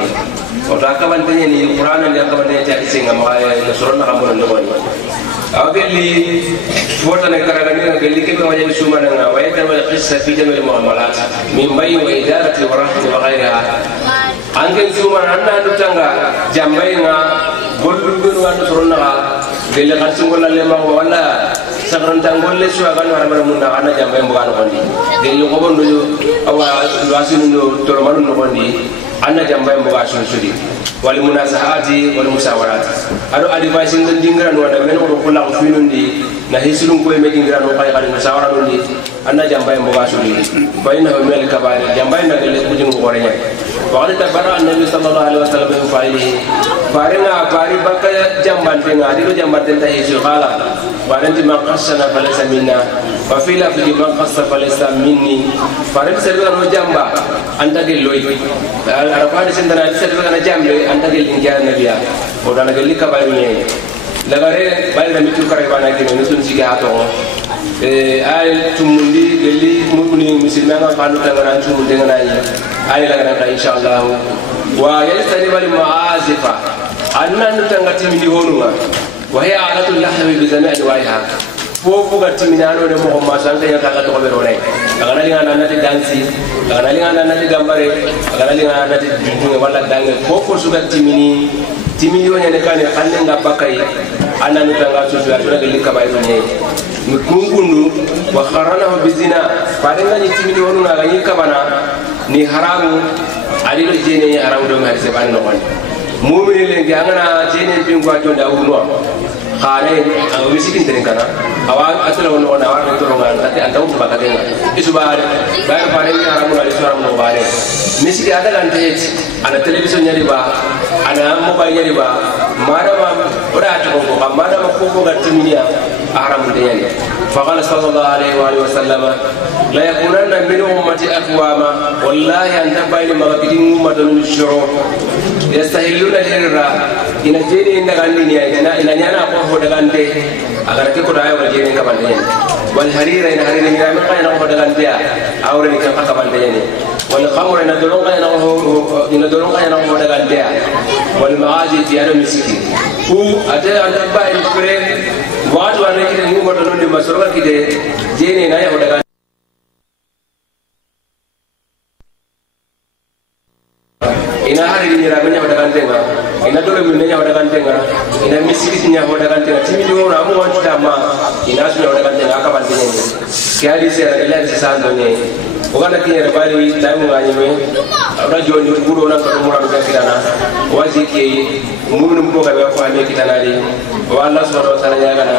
ولا كمان تاني القرآن اللي كمان تاني سينغ ما نسرنا نقولن لقنده أقولي فورتنا كراغاني أقولي كيف وجه سومانا ويتم القصة في جميع المعاملات من بيع وإدارة ورحمة وغيرها. أنكن سومانا أننا نتانغا جمعنا قلبنا ونسرنا قل قسم ولا لما ولا سكرن تانغول لسوا كان هربنا منا أنا جمعنا بقى نقولي قل قبون نجو أو لواسين نجو ترمانو نقولي أنا جمعنا بقى شو والمنازعات والمساورات أدو أدفايسين دينغران وانا منو كل عفوين دي نهيسلون كوي مدينغران وقاي قال مساورات دي أنا جنباي مباشري فإنه من الكبائر جنباي نقل بجن غوريا وقد تبرأ النبي صلى الله عليه وسلم من فاعله فارنا باري بكا جنبان تنا أديرو جنبان تنا هيسو قالا فارنت من قصنا فليس منا وفي لفظ من قص فليس مني فارنت سرنا جنبا أنت دلوي الأربعة سنتنا سرنا جنبي أنت قل إنجاز النبي ودانا قل لك بايرني لغير بايرنا مثل كريبانا كنا نسون سيجاتو أي تمندي قل لي مبني مسلمان قالوا تغنى تمندي غناي أي لغنا إن شاء الله ويلتني بالمعازفة أننا نتنغتي من هونوا وهي آلة اللحم بجميع أنواعها فوفو غتي من أنو نمو ما سانتا يكاكا تقبروني أغنى لغنا نتي دانسي أغنى لغنا نتي غمبري أغنى لغنا نتي دنجي ولا دانغي فوفو سوغتي مني تيميون ينكاني خلنغا بكاي أنا نتنغا سوسويا سوغا غلي كبايروني نكونغونو وخرانه بزنا فارنغا نتيميني ونو نغاني كبانا ni haramu adilo jene haramu do mari sebani no woni mu'mini le ngana jene bingo ajonda urno khare aw misikin den kana awa asala wono ona wa to ngana ati anda umba kadenga isubare bayar pare ni haramu ali haramu no bare misiki ada kan tet ana television nyari ba ana mobile nyari ba madama oda to ko madama ko ko gatimiya haramu de yani فقال صلى الله عليه وآله وسلم لا يكونن من أمتي أقواما والله أن تبين مغفدين أمة من الشعور يستهلون الهرة إن جيني إن غنيني إن أنا أقوه دغانتي أغرى كيكو دعايا والجيني كبالدين والحرير إن حرير إن أمن قينا أقوه دغانتي أورني كان كبالدين والخمر إن دولون قينا أقوه دغانتي والمغازي في أدو مسكين هو أتى أن تبين فرين وقت وانا كده نيجي مرة نقول مسروق كده جيني نايا هذا ina hari ini ramenya pada kantenga ina dole minenya pada kantenga ina misikitnya pada kantenga timi dulu ramu wanti dama ina sunya pada kantenga aka bantenga ni kiadi sera ila sisando ni ogana kinyere bali tamu nganyeme ada joni guru na ko mura do kirana wazi ki munu mbo ga ba fa ni kitana di wallah subhanahu wa ta'ala ya gana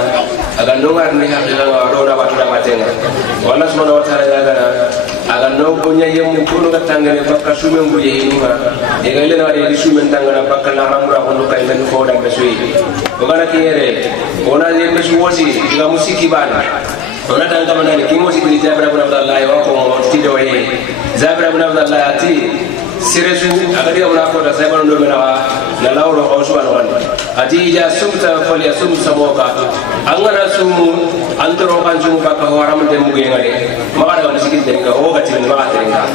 aga nongar ni hakila wa do na batu da matenga wallah subhanahu wa ta'ala ya gana aga no ko nya yemu ko no tangane bakka sumen bu yeyinga e ga lena wadi sumen tangana bakka la ramura ko no kay tan ko da besui o gana kiyere ona ye besu wosi ga musiki bana ona tan kamana ni kimo sikri Jabir ibn Abdullah wa ko tido ye Jabir ibn Abdullah ati siresu agadi ona ko da sayban do mena na lawro ko so an ati ja sumta fali sum saboka angana sumu antoro kan sumu bakka haram de muge ngade maka da sikit de ga o gati ma tenga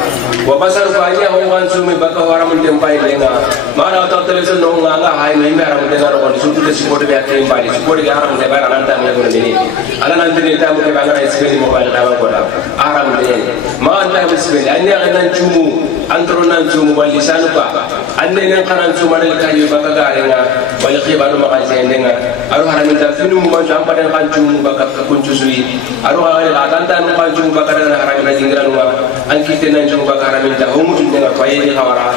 wa basar fanya ho wan sumu bakka haram de mbai lenga maka da television no nganga hay me haram de ngaro kon sutu de support be akke mbai support ga haram de ba ran ta me ko ni ala nan de ta mo ke ba ngara spend mobile ta ba ko da haram de ma anta be spend anya nan sumu antoro nan sumu wal lisanu ba anne nan kanan sumu dal kayu bakka ga renga wal khibanu maka sendenga aru haramin ta finu mo jam padan kan sumu bakka kuncu sui aru hale atanta no kan sumu bakka na haramin na jingra no an kite nan sumu bakka haramin ta homu tunga faye ni hawara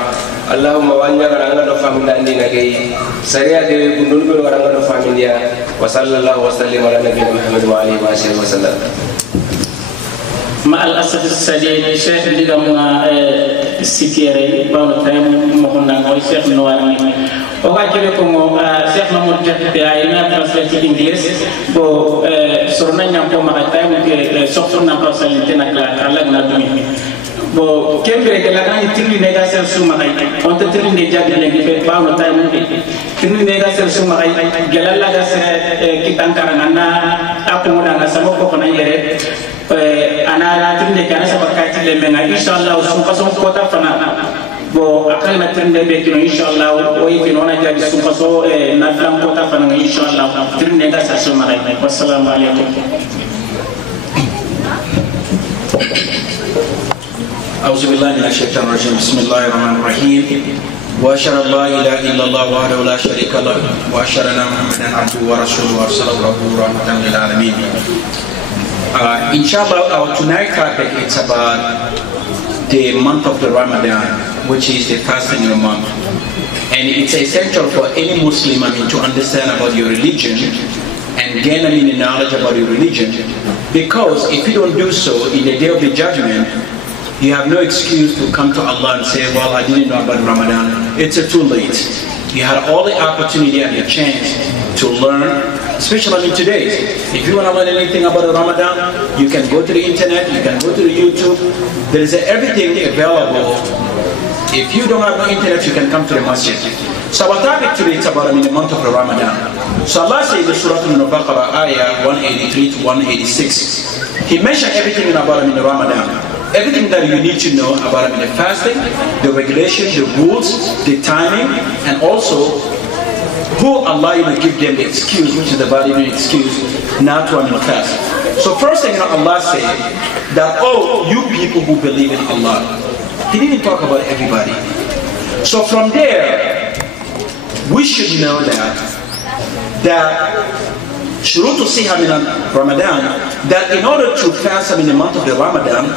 allahumma wanya garanga do famina ndina kay sariya de gundul ko garanga do familia wa sallallahu wa sallim ala nabiyina muhammad wa alihi wa sallam ma al asad as-sadid cheikh digam sitiere bawno tam mo honna ngoy cheikh no warani o ga jere ko mo cheikh mamoud jaxte ay na translate english bo sorna nyam ko ma tay mo ke soxna ko salinte nak la kala na dumi bo kembere ke la kan tiri négation suma kay on te tiri ne jadde ne fe bawno tay mo tiri négation suma kay gelala ga se kitankara na ako mo na sama ko na yere ana tinde kana sabakati le menga inshallah sun fason kota fana bo akal na tinde be kino inshallah o yi kino na jadi sun faso na flan kota fana inshallah tinde ga sa suma ray assalamu alaikum a'udzu billahi minash shaitanir rajim bismillahir rahmanir rahim wa ashhadu an la ilaha illallah wahdahu la sharika lahu wa ashhadu anna muhammadan abduhu wa rasuluhu arsalahu rahmatan lil alamin. Inshallah, our tonight topic is about the month of the Ramadan, which is the fasting in the month. And it's essential for any Muslim to understand about your religion and gain the knowledge about your religion. Because if you don't do so, in the day of the judgment, you have no excuse to come to Allah and say, well, I didn't know about Ramadan. It's too late. You had all the opportunity and the chance to learn, especially in today. If you want to learn anything about Ramadan, you can go to the internet, you can go to the YouTube. There is everything available. If you don't have no internet, you can come to the masjid. So our topic today is about the month of Ramadan. So Allah says in Surah Al-Baqarah, ayah 183 to 186. He mentioned everything about the Ramadan. Everything that you need to know about the fasting, the regulation, the rules, the timing, and also who Allah will give them the excuse, which is the valid excuse, not to fast. So first thing Allah said that, oh, you people who believe in Allah. He didn't talk about everybody. So from there, we should know that shurutu siha min Ramadan, that in order to fast in the month of the Ramadan,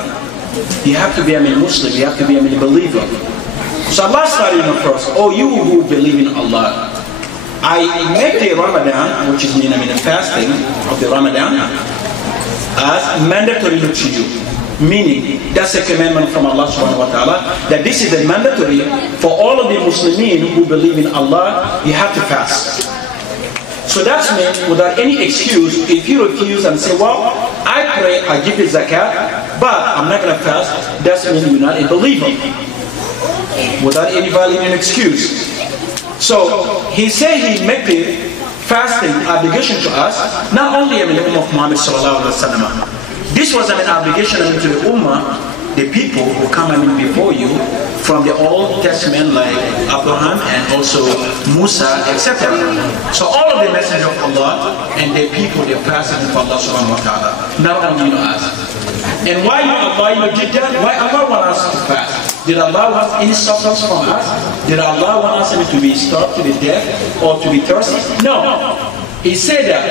you have to be a Muslim, you have to be a believer. So Allah started first, oh, you who believe in Allah, I make the Ramadan, which is the fasting of the Ramadan, as mandatory to you. Meaning, that's a commandment from Allah subhanahu wa ta'ala, that this is the mandatory for all of the Muslimin who believe in Allah, you have to fast. So that's meant without any excuse, if you refuse and say, well, I pray, I give the zakat, but I'm not going to fast, that's mean you're not a believer. Without any valid excuse. So he said he made the fasting obligation to us, not only in the Ummah of Muhammad sallallahu alaihi wasallam. This was an obligation to the Ummah, the people who come before you from the Old Testament, like Abraham and also Musa, etc. So all of the messengers of Allah and the people, they fasted for Allah subhanahu wa ta'ala, not only us. And why Allah did that? Why Allah want us to fast? Did Allah want any sufferance from us? Did Allah want us to be starved to the death or to be thirsty? No. He said that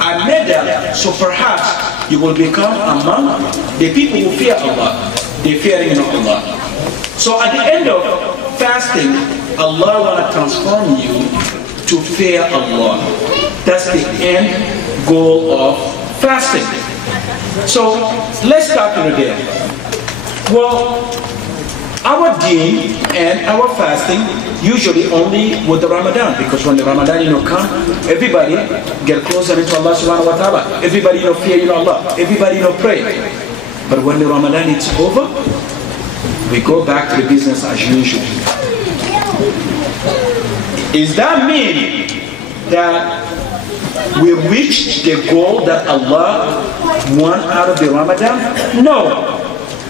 I made that so perhaps you will become among the people who fear Allah. They fearing Allah. So at the end of fasting, Allah want to transform you to fear Allah. That's the end goal of fasting. So let's start today. Well, our deen and our fasting usually only with the Ramadan, because when the Ramadan come, everybody get closer into Allah subhanahu wa ta'ala. Everybody fear Allah. Everybody pray. But when the Ramadan is over, we go back to the business as usual. Is that mean that we reach the goal that Allah wants out of the Ramadan? No.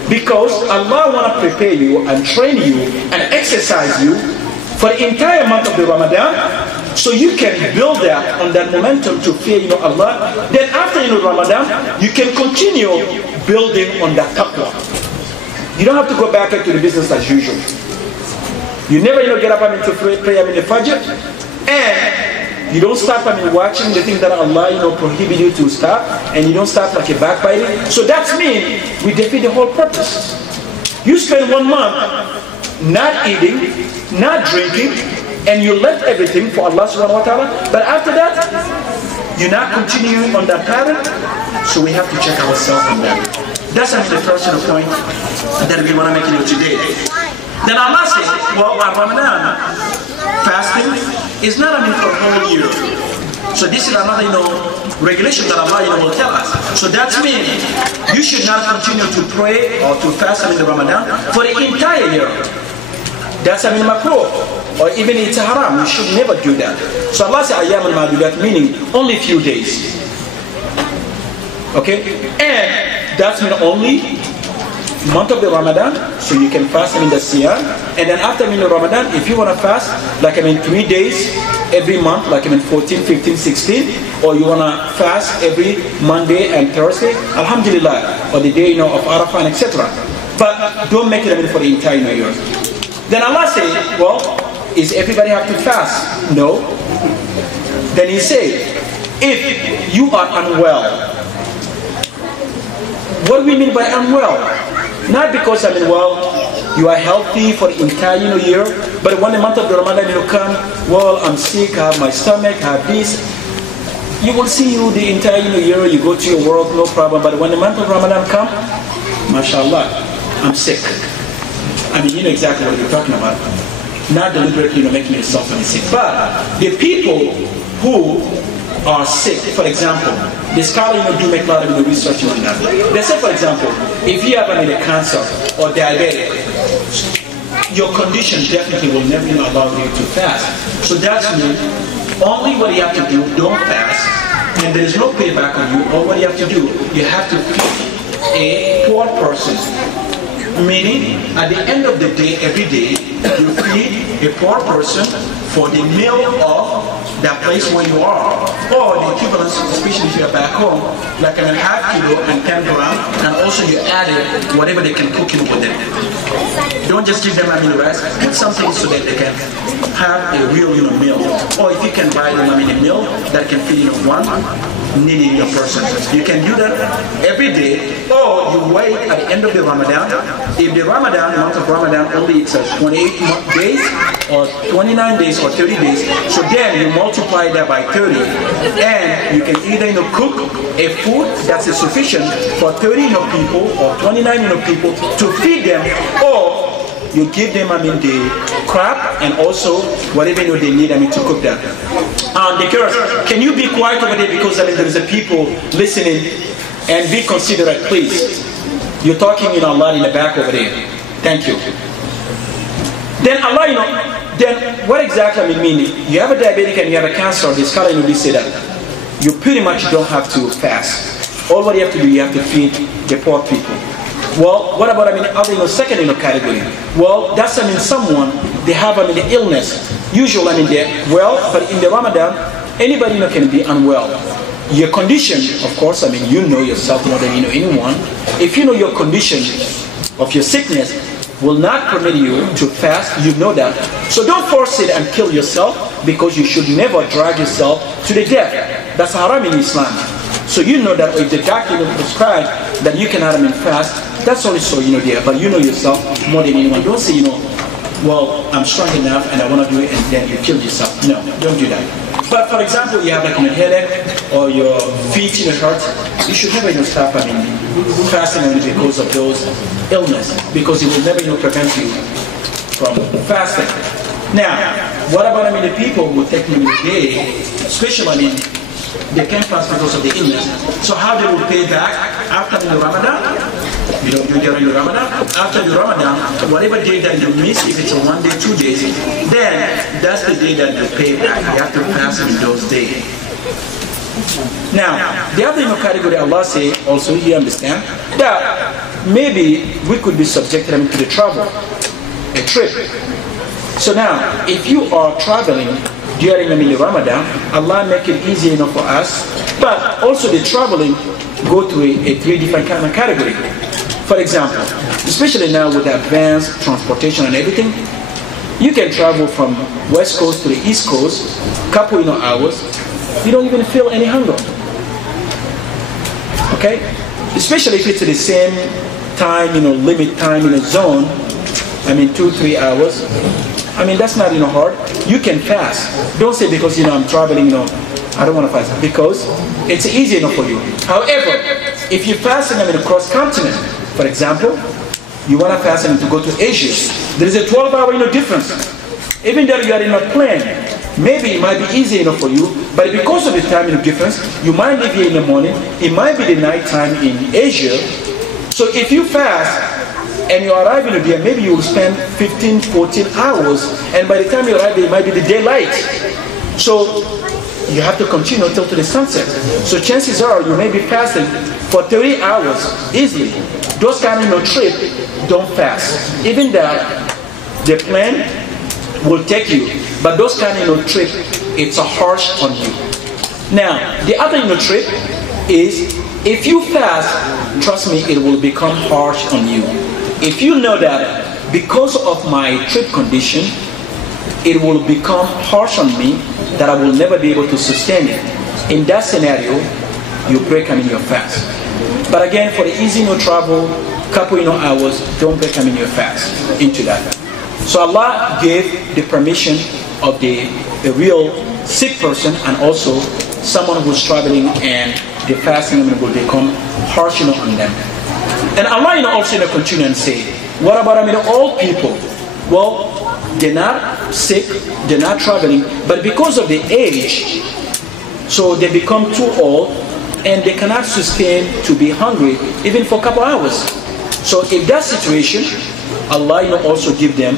Because Allah wants to prepare you and train you and exercise you for the entire month of the Ramadan, so you can build that on that momentum to fear Allah. Then after Ramadan, you can continue building on that taqwa. You don't have to go back into the business as usual. You never get up to pray in the Fajr, and you don't start watching the things that Allah prohibit you to start, and you don't start like a backbiting. So that's mean we defeat the whole purpose. You spend 1 month not eating, not drinking, and you left everything for Allah subhanahu wa ta'ala. But after that, you're not continuing on that pattern. So we have to check ourselves on that. That's the first point that we want to make today. Then Allah says, well, Ramadan fasting is not for a whole year. So this is another regulation that Allah will tell us. So that means you should not continue to pray or to fast in the Ramadan for the entire year. That's makruh, or even it's haram. You should never do that. So Allah says ayyam al-ma'dudat, meaning only few days. Okay, and that's only month of the Ramadan, so you can fast in the Siyam. And then after Ramadan, if you want to fast, 3 days every month, 14, 15, 16, or you want to fast every Monday and Thursday, Alhamdulillah, or the day of Arafah, etc. But don't make it for the entire year. Then Allah says, well, is everybody have to fast? No. Then He said, if you are unwell, what do we mean by unwell? Not because you are healthy for the entire year, but when the month of the Ramadan come, well, I'm sick, I have my stomach, I have this. You will see the entire year, you go to your work, no problem. But when the month of Ramadan come, mashallah, I'm sick. You know exactly what you're talking about. Not deliberately making yourself sick. But the people who are sick, for example, the scholars do make a lot of research on that. They say, for example, if you have cancer or diabetic, your condition definitely will never allow you to fast. So that's means only what you have to do, don't fast, and there is no payback on you. All what you have to do, you have to feed a poor person. Meaning, at the end of the day, every day, you feed a poor person for the meal of that place where you are, or the equivalent, especially if you're back home, half kilo and 10 grams, and also you add whatever they can cook with it. Don't just give them rice, put something so that they can have a real meal. Or if you can buy them a meal that can feed one needy person. You can do that every day, or you wait at the end of the Ramadan. If the month of Ramadan only it's 28 days, or 29 days, or 30 days, so then you multiply that by 30, and you can either cook a food that's sufficient for 30 people or 29 people to feed them, or you give them the crab and also whatever they need to cook that. The girls, can you be quiet over there, because there is a people listening, and be considerate, please. You're talking Allah in the back over there. Thank you. Then Allah, then what exactly mean? You have a diabetic and you have a cancer. The scholar say that you pretty much don't have to fast. All what you have to do, you have to feed the poor people. Well, what about other second category? Well, that's someone they have the illness. Usually they're well, but in the Ramadan, anybody can be unwell. Your condition, of course, you know yourself more than you know anyone. If you know your condition of your sickness will not permit you to fast, you know that. So don't force it and kill yourself, because you should never drag yourself to the death. That's haram in Islam. So you know that if the doctor prescribes that you cannot fast, that's also there. But you know yourself more than anyone. Don't say well, I'm strong enough and I want to do it, and then you kill yourself. No, don't do that. But for example, you have like a headache or your feet hurt, you should never stop fasting because of those illness, because it will never prevent you from fasting. Now, what about the people who take the day, especially they can't fast because of the illness. So how they will pay back after the Ramadan? You don't do during the Ramadan. After the Ramadan, whatever day that you miss, if it's a 1 day, 2 days, then that's the day that you pay back. You have to fast in those days. Now, the other category Allah say also, you understand, that maybe we could be subjected to the travel, a trip. So now, if you are traveling during the Ramadan, Allah make it easy enough for us, but also the traveling go to a 3 different kind of category. For example, especially now with advanced transportation and everything, you can travel from West Coast to the East Coast, couple hours, you don't even feel any hunger. Okay? Especially if it's the same time, limit time in a zone, 2-3 hours. That's not hard. You can fast. Don't say because I'm traveling, I don't want to fast, because it's easy enough for you. However, if you're fasting in a cross continent, for example, you want to fast to go to Asia, there is a 12-hour difference. Even though you are in a plane, maybe it might be easy enough for you, but because of the time difference, you might leave here in the morning, it might be the night time in Asia. So if you fast and you arrive in there, maybe you will spend 15, 14 hours, and by the time you arrive there, it might be the daylight. So you have to continue until to the sunset. So chances are you may be fasting for 30 hours easily. Those kind of trip, don't fast. Even that, the plane will take you, but those kind of trip, it's a harsh on you. Now, the other trip is, if you fast, trust me, it will become harsh on you. If you know that because of my trip condition, it will become harsh on me, that I will never be able to sustain it. In that scenario, you break your fast. But again, for the easy travel, couple hours, don't break your fast into that. So Allah gave the permission of the real sick person and also someone who's traveling, and the fasting will become harsh on them. And Allah also continue and say, what about old people? Well, they're not sick, they're not traveling, but because of the age, so they become too old and they cannot sustain to be hungry even for a couple hours. So in that situation, Allah also give them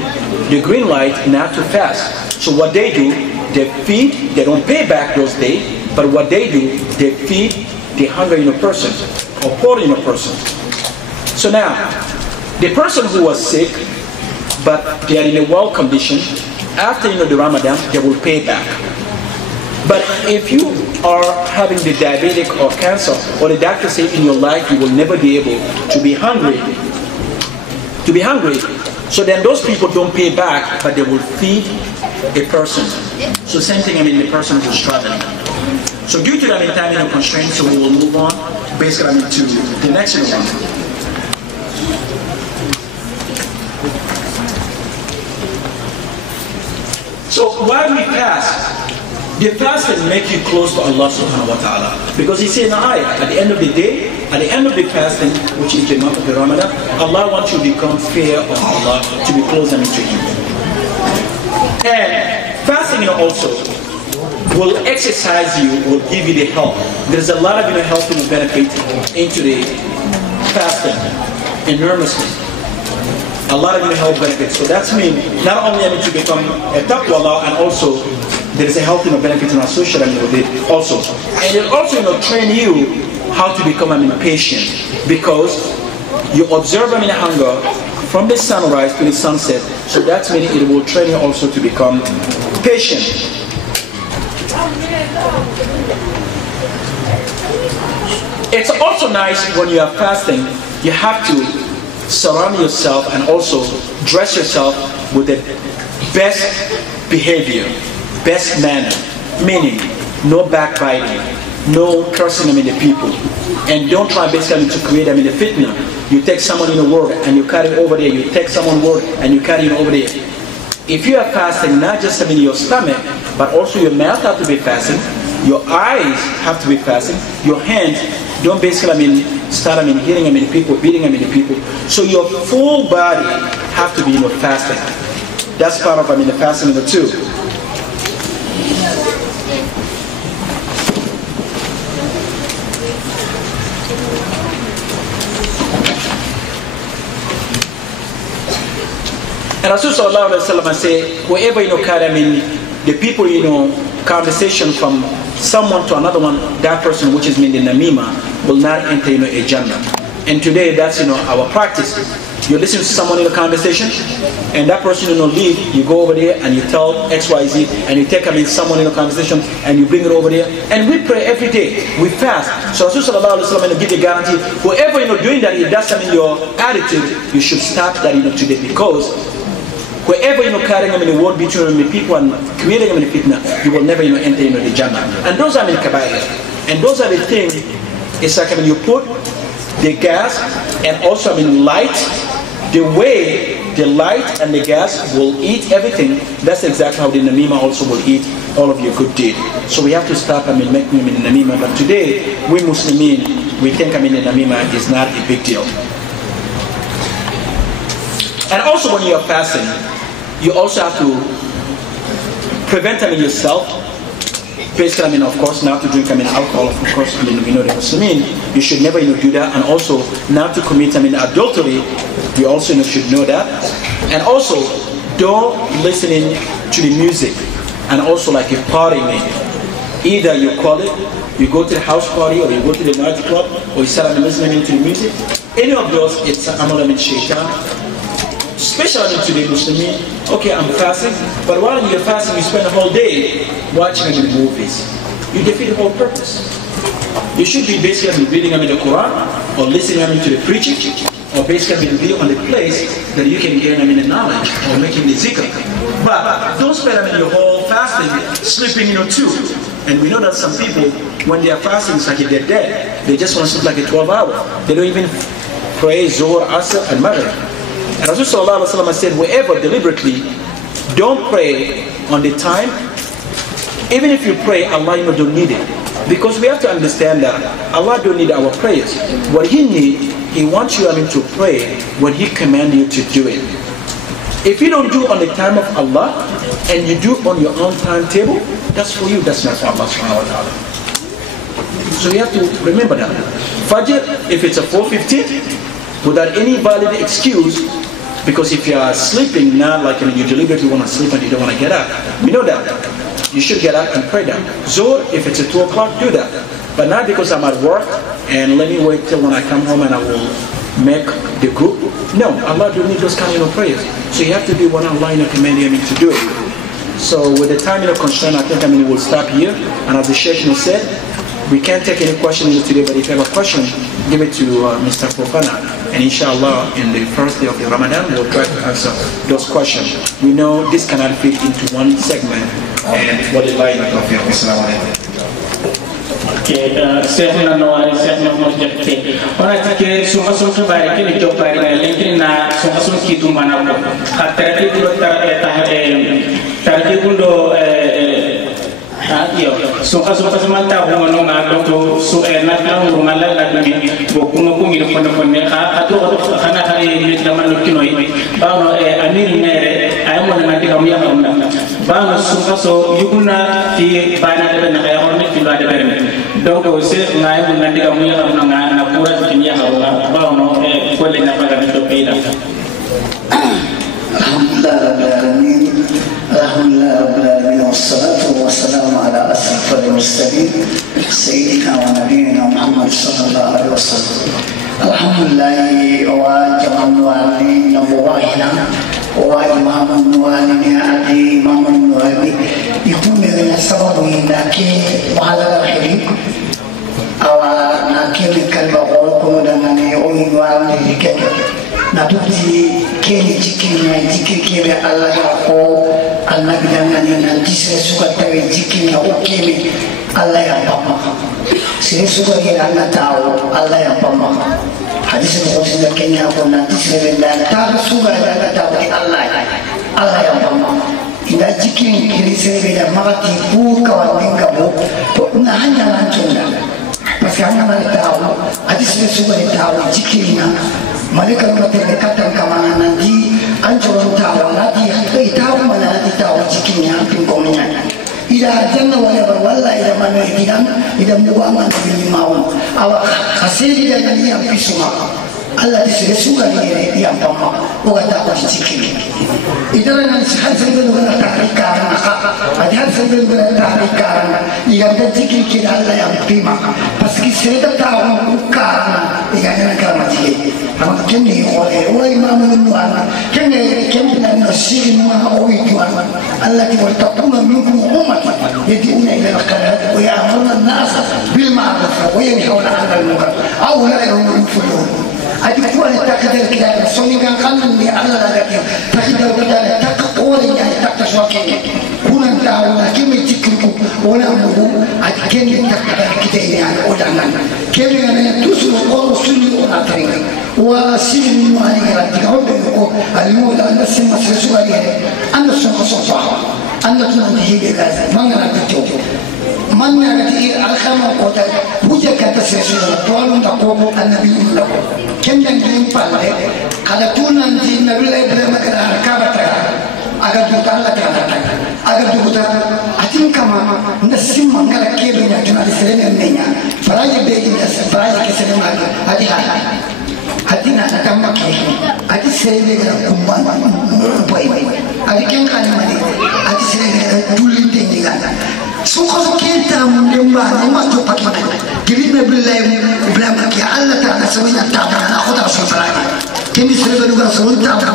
the green light not to fast. So what they do, they feed, they don't pay back those days, but what they do, they feed the hungry person or poor person. So now, the person who was sick, but they are in a well condition, after the Ramadan, they will pay back. But if you are having the diabetic or cancer, or the doctor say in your life you will never be able to be hungry, so then those people don't pay back, but they will feed a person. So same thing, the person who's traveling. So due to that time constraints, so we will move on basically to the next one. So while we fast, the fasting make you close to Allah subhanahu wa ta'ala. Because he said in the ayah, at the end of the day, at the end of the fasting, which is the month of the Ramadan, Allah wants you to become fear of Allah, to be closer to Him. And fasting also will exercise you, will give you the health. There's a lot of health and benefit into the fasting, enormously. A lot of health benefits. So that's mean not only to become a taqwa, and also there is a health benefit in association with it also. And it also train you how to become patient, because you observe hunger from the sunrise to the sunset. So that's meaning it will train you also to become patient. It's also nice when you are fasting, you have to surround yourself and also dress yourself with the best behavior, best manner, meaning no backbiting, no cursing the people, and don't try basically to create the fitna. You take someone in the word and you carry over there, you take someone word and you carry it over there. If you are fasting, not just in your stomach, but also your mouth have to be fastened, your eyes have to be fastened, your hands don't basically start hitting people, beating people. So your full body have to be fasted. That's part of the fasting number 2. And Rasul sallallahu alaihi wasallam say, whoever carry the people conversation from someone to another one, that person which is the namima will not enter a Jannah. And today that's our practice. You listen to someone in a conversation, and that person leave. You go over there and you tell XYZ, and you take someone in a conversation and you bring it over there. And we pray every day. We fast. So Rasul sallallahu alaihi wasallam give a guarantee. Whoever doing that, it doesn't mean your attitude. You should stop that today, because wherever carrying the word between the people and creating the fitna, you will never enter the Jannah. And those are the kabair. And those are the things. It's like you put the gas and also light. The way the light and the gas will eat everything, that's exactly how the namima also will eat all of your good deed. So we have to stop making the namima. But today, we Muslimin, we think the namima is not a big deal. And also when you are fasting, you also have to prevent yourself. Basically, of course, not to drink alcohol. Of course, the Muslimin, you should never do that. And also not to commit adultery. You also should know that. And also don't listen to the music. And also like a party, either you call it, you go to the house party, or you go to the night club, or you start listening to the music. Any of those, it's amal min shaitan. Especially to the Muslimin, okay, I'm fasting, but while you're fasting, you spend the whole day watching the movies. You defeat the whole purpose. You should be basically reading the Quran, or listening to the preaching, or basically be on the place that you can gain the knowledge, or making the zikr. But don't spend your whole fasting sleeping too. And we know that some people, when they are fasting, it's like they're dead. They just want to sleep like a 12 hour. They don't even pray Zuhr, Asr, and Maghrib. And Rasul sallallahu alaihi wasallam said, whoever deliberately don't pray on the time, even if you pray, Allah don't need it. Because we have to understand that Allah don't need our prayers. What He needs, He wants you to pray when He commands you to do it. If you don't do on the time of Allah, and you do on your own timetable, that's for you, that's not for Allah subhanahu wa ta'ala. So you have to remember that. Fajr, if it's a 4:15, without any valid excuse, because if you are sleeping now, like you deliberately want to sleep and you don't want to get up, we know that. You should get up and pray that. Zuhr, if it's at 2 o'clock, do that. But not because I'm at work and let me wait till when I come home and I will make the group. No, Allah don't need those kind of prayers. So you have to do what Allah command you to do it. So with the time constraint, I think we'll stop here. And as the Sheikh said, we can't take any questions today, but if you have a question, give it to Mr. Fofana. And inshallah, in the first day of the Ramadan, we'll try to answer those questions. We know this cannot fit into one segment. And what is like of your Islam? Okay, Sehna Noari, Sehna Mojate. On a ticket, Sumasun Kabari, Jopari, Linkin, Sumasun Kitumana, Tarikundo. So asumata hono na to so na na rumala la dumi bokuno kungi ko no ne ha to khana hari ni daman kino ba no anil mere ay mo na diga mu ya hamna ba no so yuguna fi bana de na ay horne fi ba de berne donc c'est ngay mo na diga mu ya hamna na pura fi ya hawa ba no ko le na ba to pila alhamdulillah rabbil alamin wassalatu wassalamu ala asrafil mursalin sayyidina wa nabiyyina Muhammad sallallahu alaihi wasallam. Alhamdulillah wa jama'u nabuwahina wa imamu nuwani adi imamu nuwani ikune na sababu inake mahala akhiri awa nakili kalba ko na nani oyinwani ikeke natuti keli jikini Allah ko annabi dangane na disre suka tawe jikini okemi Allah ya pama sire suka ya Allah tawo Allah ya pama hadis ko sinda Kenya ko na disre da ta suka da tawo Allah ya pama ida jikin kirise beda magati buka waninga bo na hanya lancunga parce que hanya tahu hadis sudah tahu jikina malaikat mereka kama nanti anjuran tahu nanti tahu mana nanti tahu jikinnya pingkomnya ida janna wala ida mana ida muaman bil maun awa khasiri dan yang pisuma Allah disuruh ni yang pama bukan tak jikin ida nan hal sebelum kita tarikan ada sebelum kita tarikan yang jikin kita Allah yang prima pas kita tahu karena ikan kalau mati makin ni oleh imam nuan kena nasir ma oi tuan Allah diwartakuna minkum umat yad'una ila al-khairat wa ya'muruna an-nas bil ma'ruf wa yanhauna 'anil munkar aw la yunfilun adi tuan takdir kita soningan kan ni Allah lagi takdir kita takqul yani taktaswakin kunan tahu kimi cikku wala mu adi kene takdir kita ini odangan kene ngana tusul qul sunni wa atring wa sin mali rati ko almola nasim masrusuri anda sofa anda tunan hide gaza mangana tujo man ngati alkhama kota buja kata sesuna tuan tako annabi Allah kendan palle kada tunan di nabi Ibrahim kada kabata aga duta Allah kada aga duta atin kama nasim mangala kebe nya tunan serene nenya faraje begi faraje kesene mali hati nak tambah hati serene kumban boy hati ken kan mali hati serene tulin tengigan suka kita mendemba nama tu pakai kita bela ya Allah Taala semuanya tak ada aku tak separati kini serba juga serun tak ada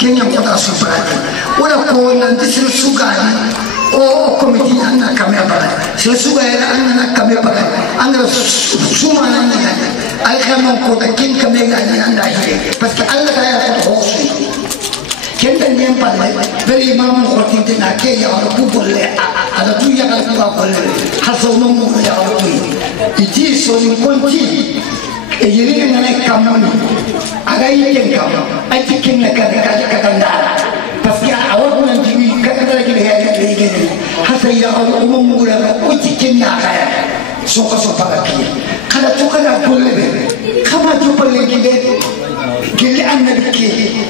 kini yang aku tak separati orang kau nanti sesuka oh komiti anak kami apa sesuka anak kami apa anak semua anak alhamdulillah kau tak kini kami anda ini pasal Allah Taala aku host kendan yang paling beri imam khotib nak ya aku boleh ada tu yang aku boleh hasil nomu ya aku itu soal kunci jadi dengan kamu ada yang kamu ada yang kata pasti awak nanti kata lagi lagi hasil ya aku nomu lah kunci kena kaya suka lagi kalau tu kada boleh kamu tu boleh gile anda dikit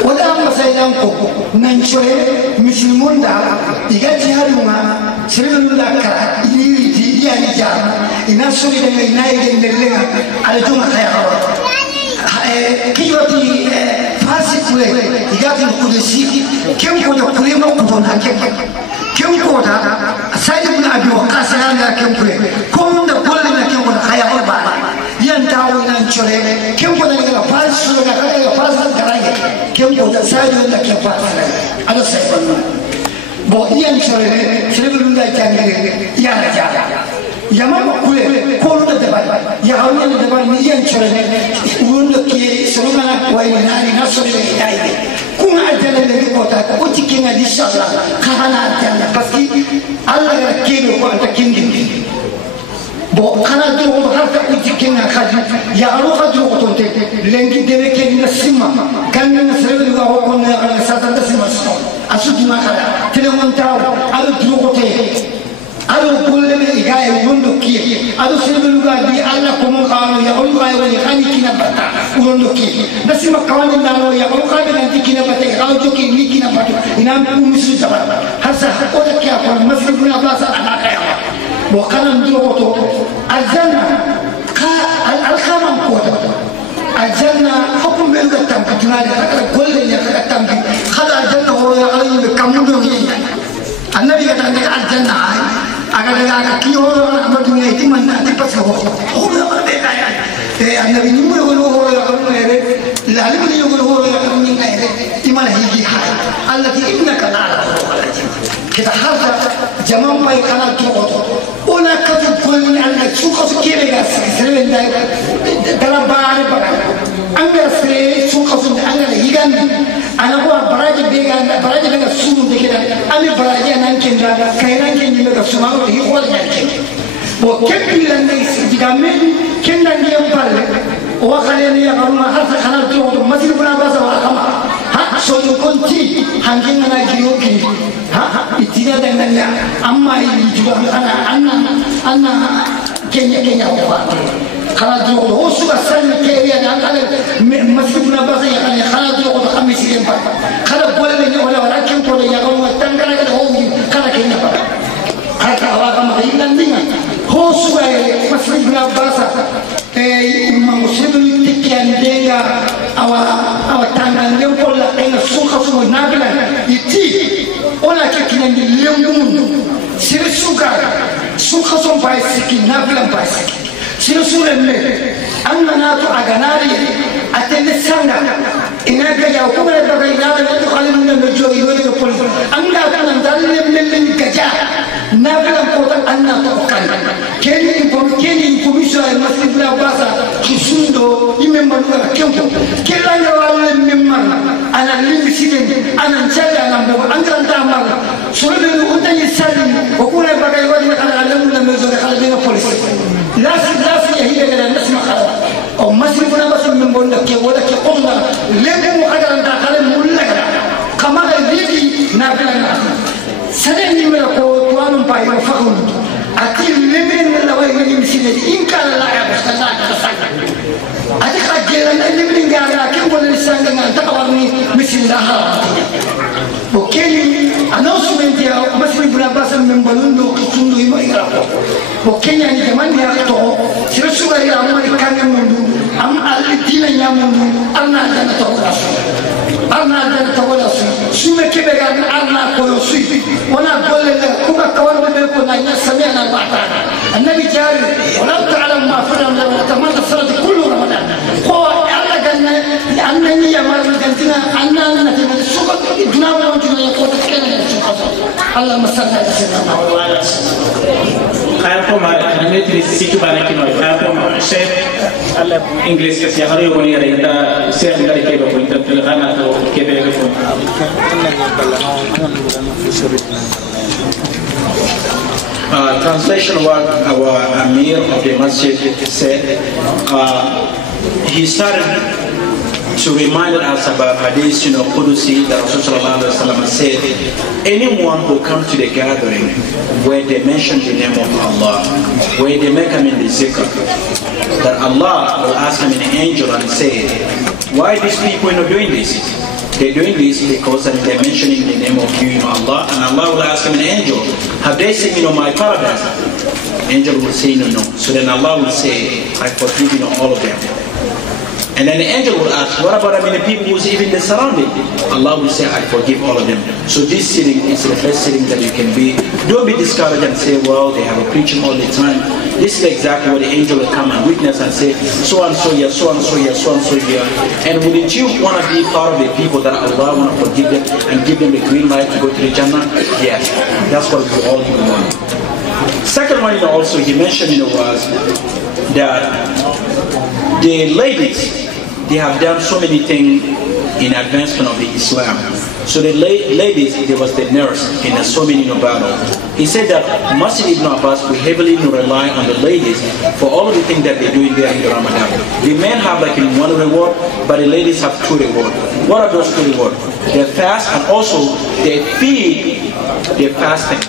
wala masailanko nanchoe muslimun da igati haruma sirrun da ka ini dia jam ina suri da ina yendelenga ala tuma khayra kiwati fasikule igati kudesi kemko da kulema kubona kemko da said ibn abi waqas ana kemko kom da kullena kemko da khayra ba yan tawo nan chore kemko da ga fasikule ga fasikule karage kemko da sayo da ke fara ala sai wannan bo yan chore sirrun da jangare ya ja yamama kule ko da ba ya hawo da ba ni yan chore wanda ke sunana wai nani nasri da dai kuma ajala da ko ta ko cikin insha Allah ka hana ajala paski Allah ya kiro ko ta kindi bo kana do ko har ka cikin na khaji ya aro khaju ko tonte lengi debe ke ni simma kan na sirri ga ko na sa ta simma asu dima kala telemon taw aro do ko te ado kulle igaye wondo ki ado sirbe luga di alla ko mo khano ya on gaye woni khani kina bata wondo ki nasima kawani ndano ya on khabe nanti kina bata gawo joki ni kina bata ina ku misu jaba hasa ko da kya ko masrifuna abasa ana kaya bo kana ndo ko to aljanna ka alkhamam ko to aljanna hukum bel da tam tunale ka golle ya ka tam khala aljanna ho ya ayi kamudo ni annabi ka tan aljanna agar kiyo na dunia itu mana tipe sekolah, oh mereka ya, anda ini mulu kamu ini, lalu ini kamu ini, di mana hiji hal, Allah ini kalah, kita harus zaman baik kalah tu, orang kata pun Allah suka sekali ya, sering dalam bahasa perang, angger sering suka sudah angger higan, anak buah beraja dengan suruh dekiran, ambil beraja nanti kairan kini mereka semua di luar nanti. Bo kepilan ni jika kena dia paling, orang kalian yang rumah harus kenal tu masih pernah bahasa orang kama, sono conti anche nella giochi itina denganya amma ini juga anak Kenya apa kalau dulu sudah sering kaya dan kalau masih punya bahasa yang kalau dulu kami sih kalau boleh ni orang yang boleh yang orang tanggal ada hobi kalau Kenya kalau orang makan dengan sudah masih punya bahasa muslim tikian denga awa tanggal yang boleh kena suka semua nagla itu orang kekinian di lembun sih suka sampai sekian nagla pas Sinusurenne annana tu aganari atende sanga inaga ya kuma da bai na da khalin da joyi wani da pol anga kan dalle men gaja na ga ko da anna to kan keni information ay masif la basa kisundo imme manuga kempo kelanga wala memma ana limbi siden ana challa na mo anga ndama sura de utani sali ko kuna bagai wani kala alamu na mezo da khalin police لا هي كذا نسمع خلاص أو مسلم فينا بس من بقول لك ولا كقمنا ليه مو قدر أنت خالد مولا كذا كمان الذي نافلنا سنين من القوة وانم باي وفقهم أكيد لمن الله ويجي مسيرة إن كان لا يبغى الله كذا أتى خجلنا لمن قال لكن ولا لسان كان تقبلني مسيرة Bokeni announcement ya masih berapa sem membalundo kutundu ima irako. Bokeni ani zaman dia to sirsu bari amma ikanya mundu am alitina nya mundu arna dan to wala sume kebe ga arna ko yosi wana golle kuba kawan be ko na nya samena bata annabi jari wala ta'lam ma fara la tamanna salat kullu ramadan ko alla ganna annani ya mar gantina annana suka dunawa Allah masallah Allah kaya ko ma metri situ bana kino kaya ko ma chef Allah English kasi hari ko ni renda chef ngari ke ko ta telefona to ke be ko translation what our Amir of the Masjid said he started to remind us about hadith, Qudusi, that Rasulullah said, anyone who comes to the gathering where they mention the name of Allah, where they make him in the zikr, that Allah will ask him an angel and say, why these people are doing this? They're doing this because they're mentioning the name of you, Allah, and Allah will ask him an angel, have they seen my paradise? Angel will say no. So then Allah will say, I forgive all of them. And then the angel will ask, what about the people who's even the surrounding? Allah will say, I forgive all of them. So this sitting is the best sitting that you can be. Don't be discouraged and say, well, they have a preaching all the time. This is exactly what the angel will come and witness and say, so and so here, so and so here, so and so here. And wouldn't you want to be part of the people that Allah want to forgive them and give them the green light to go to the Jannah? Yes, that's what we all want. Second one, also he mentioned was that the ladies, they have done so many things in advancement of the Islam. So the ladies, there was the nurse in so many battle. He said that Masjid Ibn Abbas will heavily rely on the ladies for all of the things that they're doing there in the Ramadan. The men have like in one reward, but the ladies have two rewards. What are those two rewards? They fast and also they feed their fasting.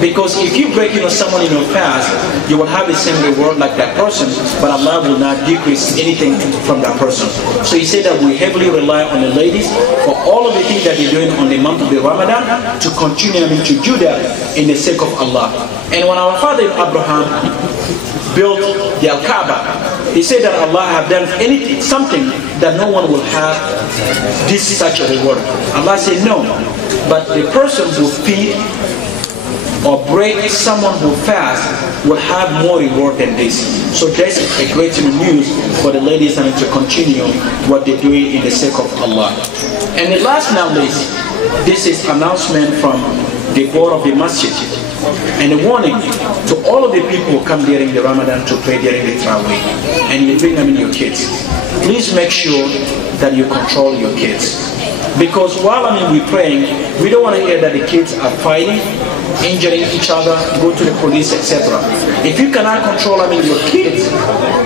Because if you break someone in your fast, you will have the same reward like that person, but Allah will not decrease anything from that person. So he said that we heavily rely on the ladies for all of the things that they're doing on the month of the Ramadan to continue to do that in the sake of Allah. And when our father Abraham built the Al-Kaaba, he said that Allah have done something that no one will have such a reward. Allah said no, but the person who feed or break someone who fasts will have more reward than this. So that's a great news for the ladies and to continue what they're doing in the sake of Allah. And the last now this is announcement from the board of the masjid and a warning to all of the people who come during the Ramadan to pray during the Taraweeh, and you bring them in your kids. Please make sure that you control your kids. Because while we're praying, we don't want to hear that the kids are fighting, injuring each other, go to the police, etc. If you cannot control your kids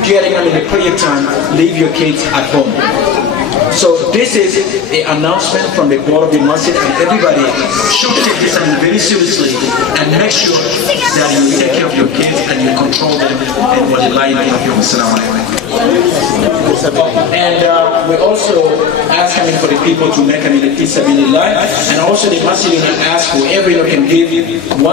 during the prayer time, leave your kids at home. So this is an announcement from the board of the masjid, and everybody should take this very seriously and make sure that you take care of your kids and you control them and what they lie in of you. And we also ask for the people to make the pizza and also the masjid ask whoever can give $100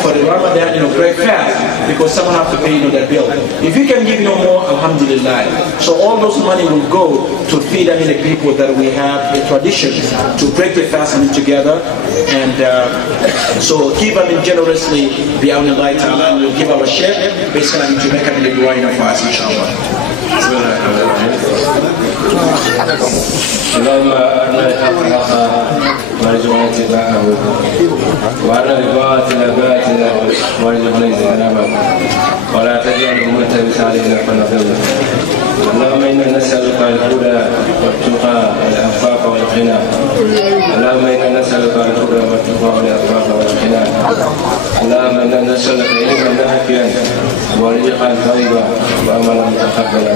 for the Ramadan break fast, because someone have to pay that bill. If you can give no more, alhamdulillah. So all those money will go to feed the people that we have a tradition to break the fast together. And so give generously beyond the light, and we'll give our share basically to make the dua in fast, inshallah. اللهم أرنا الحق حقا وارزقنا اتباعه وأرنا الباطل باطلا وارزقنا اجتنابه ولا تجعله ملتبسا علينا فنضل. اللهم إنا نسألك الهدى والتقى والعفاف والغنى. اللهم إنا نسألك الهدى والتقى والعفاف والغنى. اللهم إنا نسألك علما نافعا ورزقا طيبا وعملا متقبلا.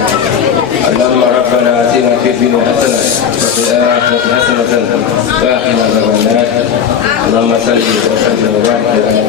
اللهم ربنا آتنا في الدنيا حسنة وفي الآخرة حسنة وقنا عذاب النار. اللهم صل وسلم وبارك على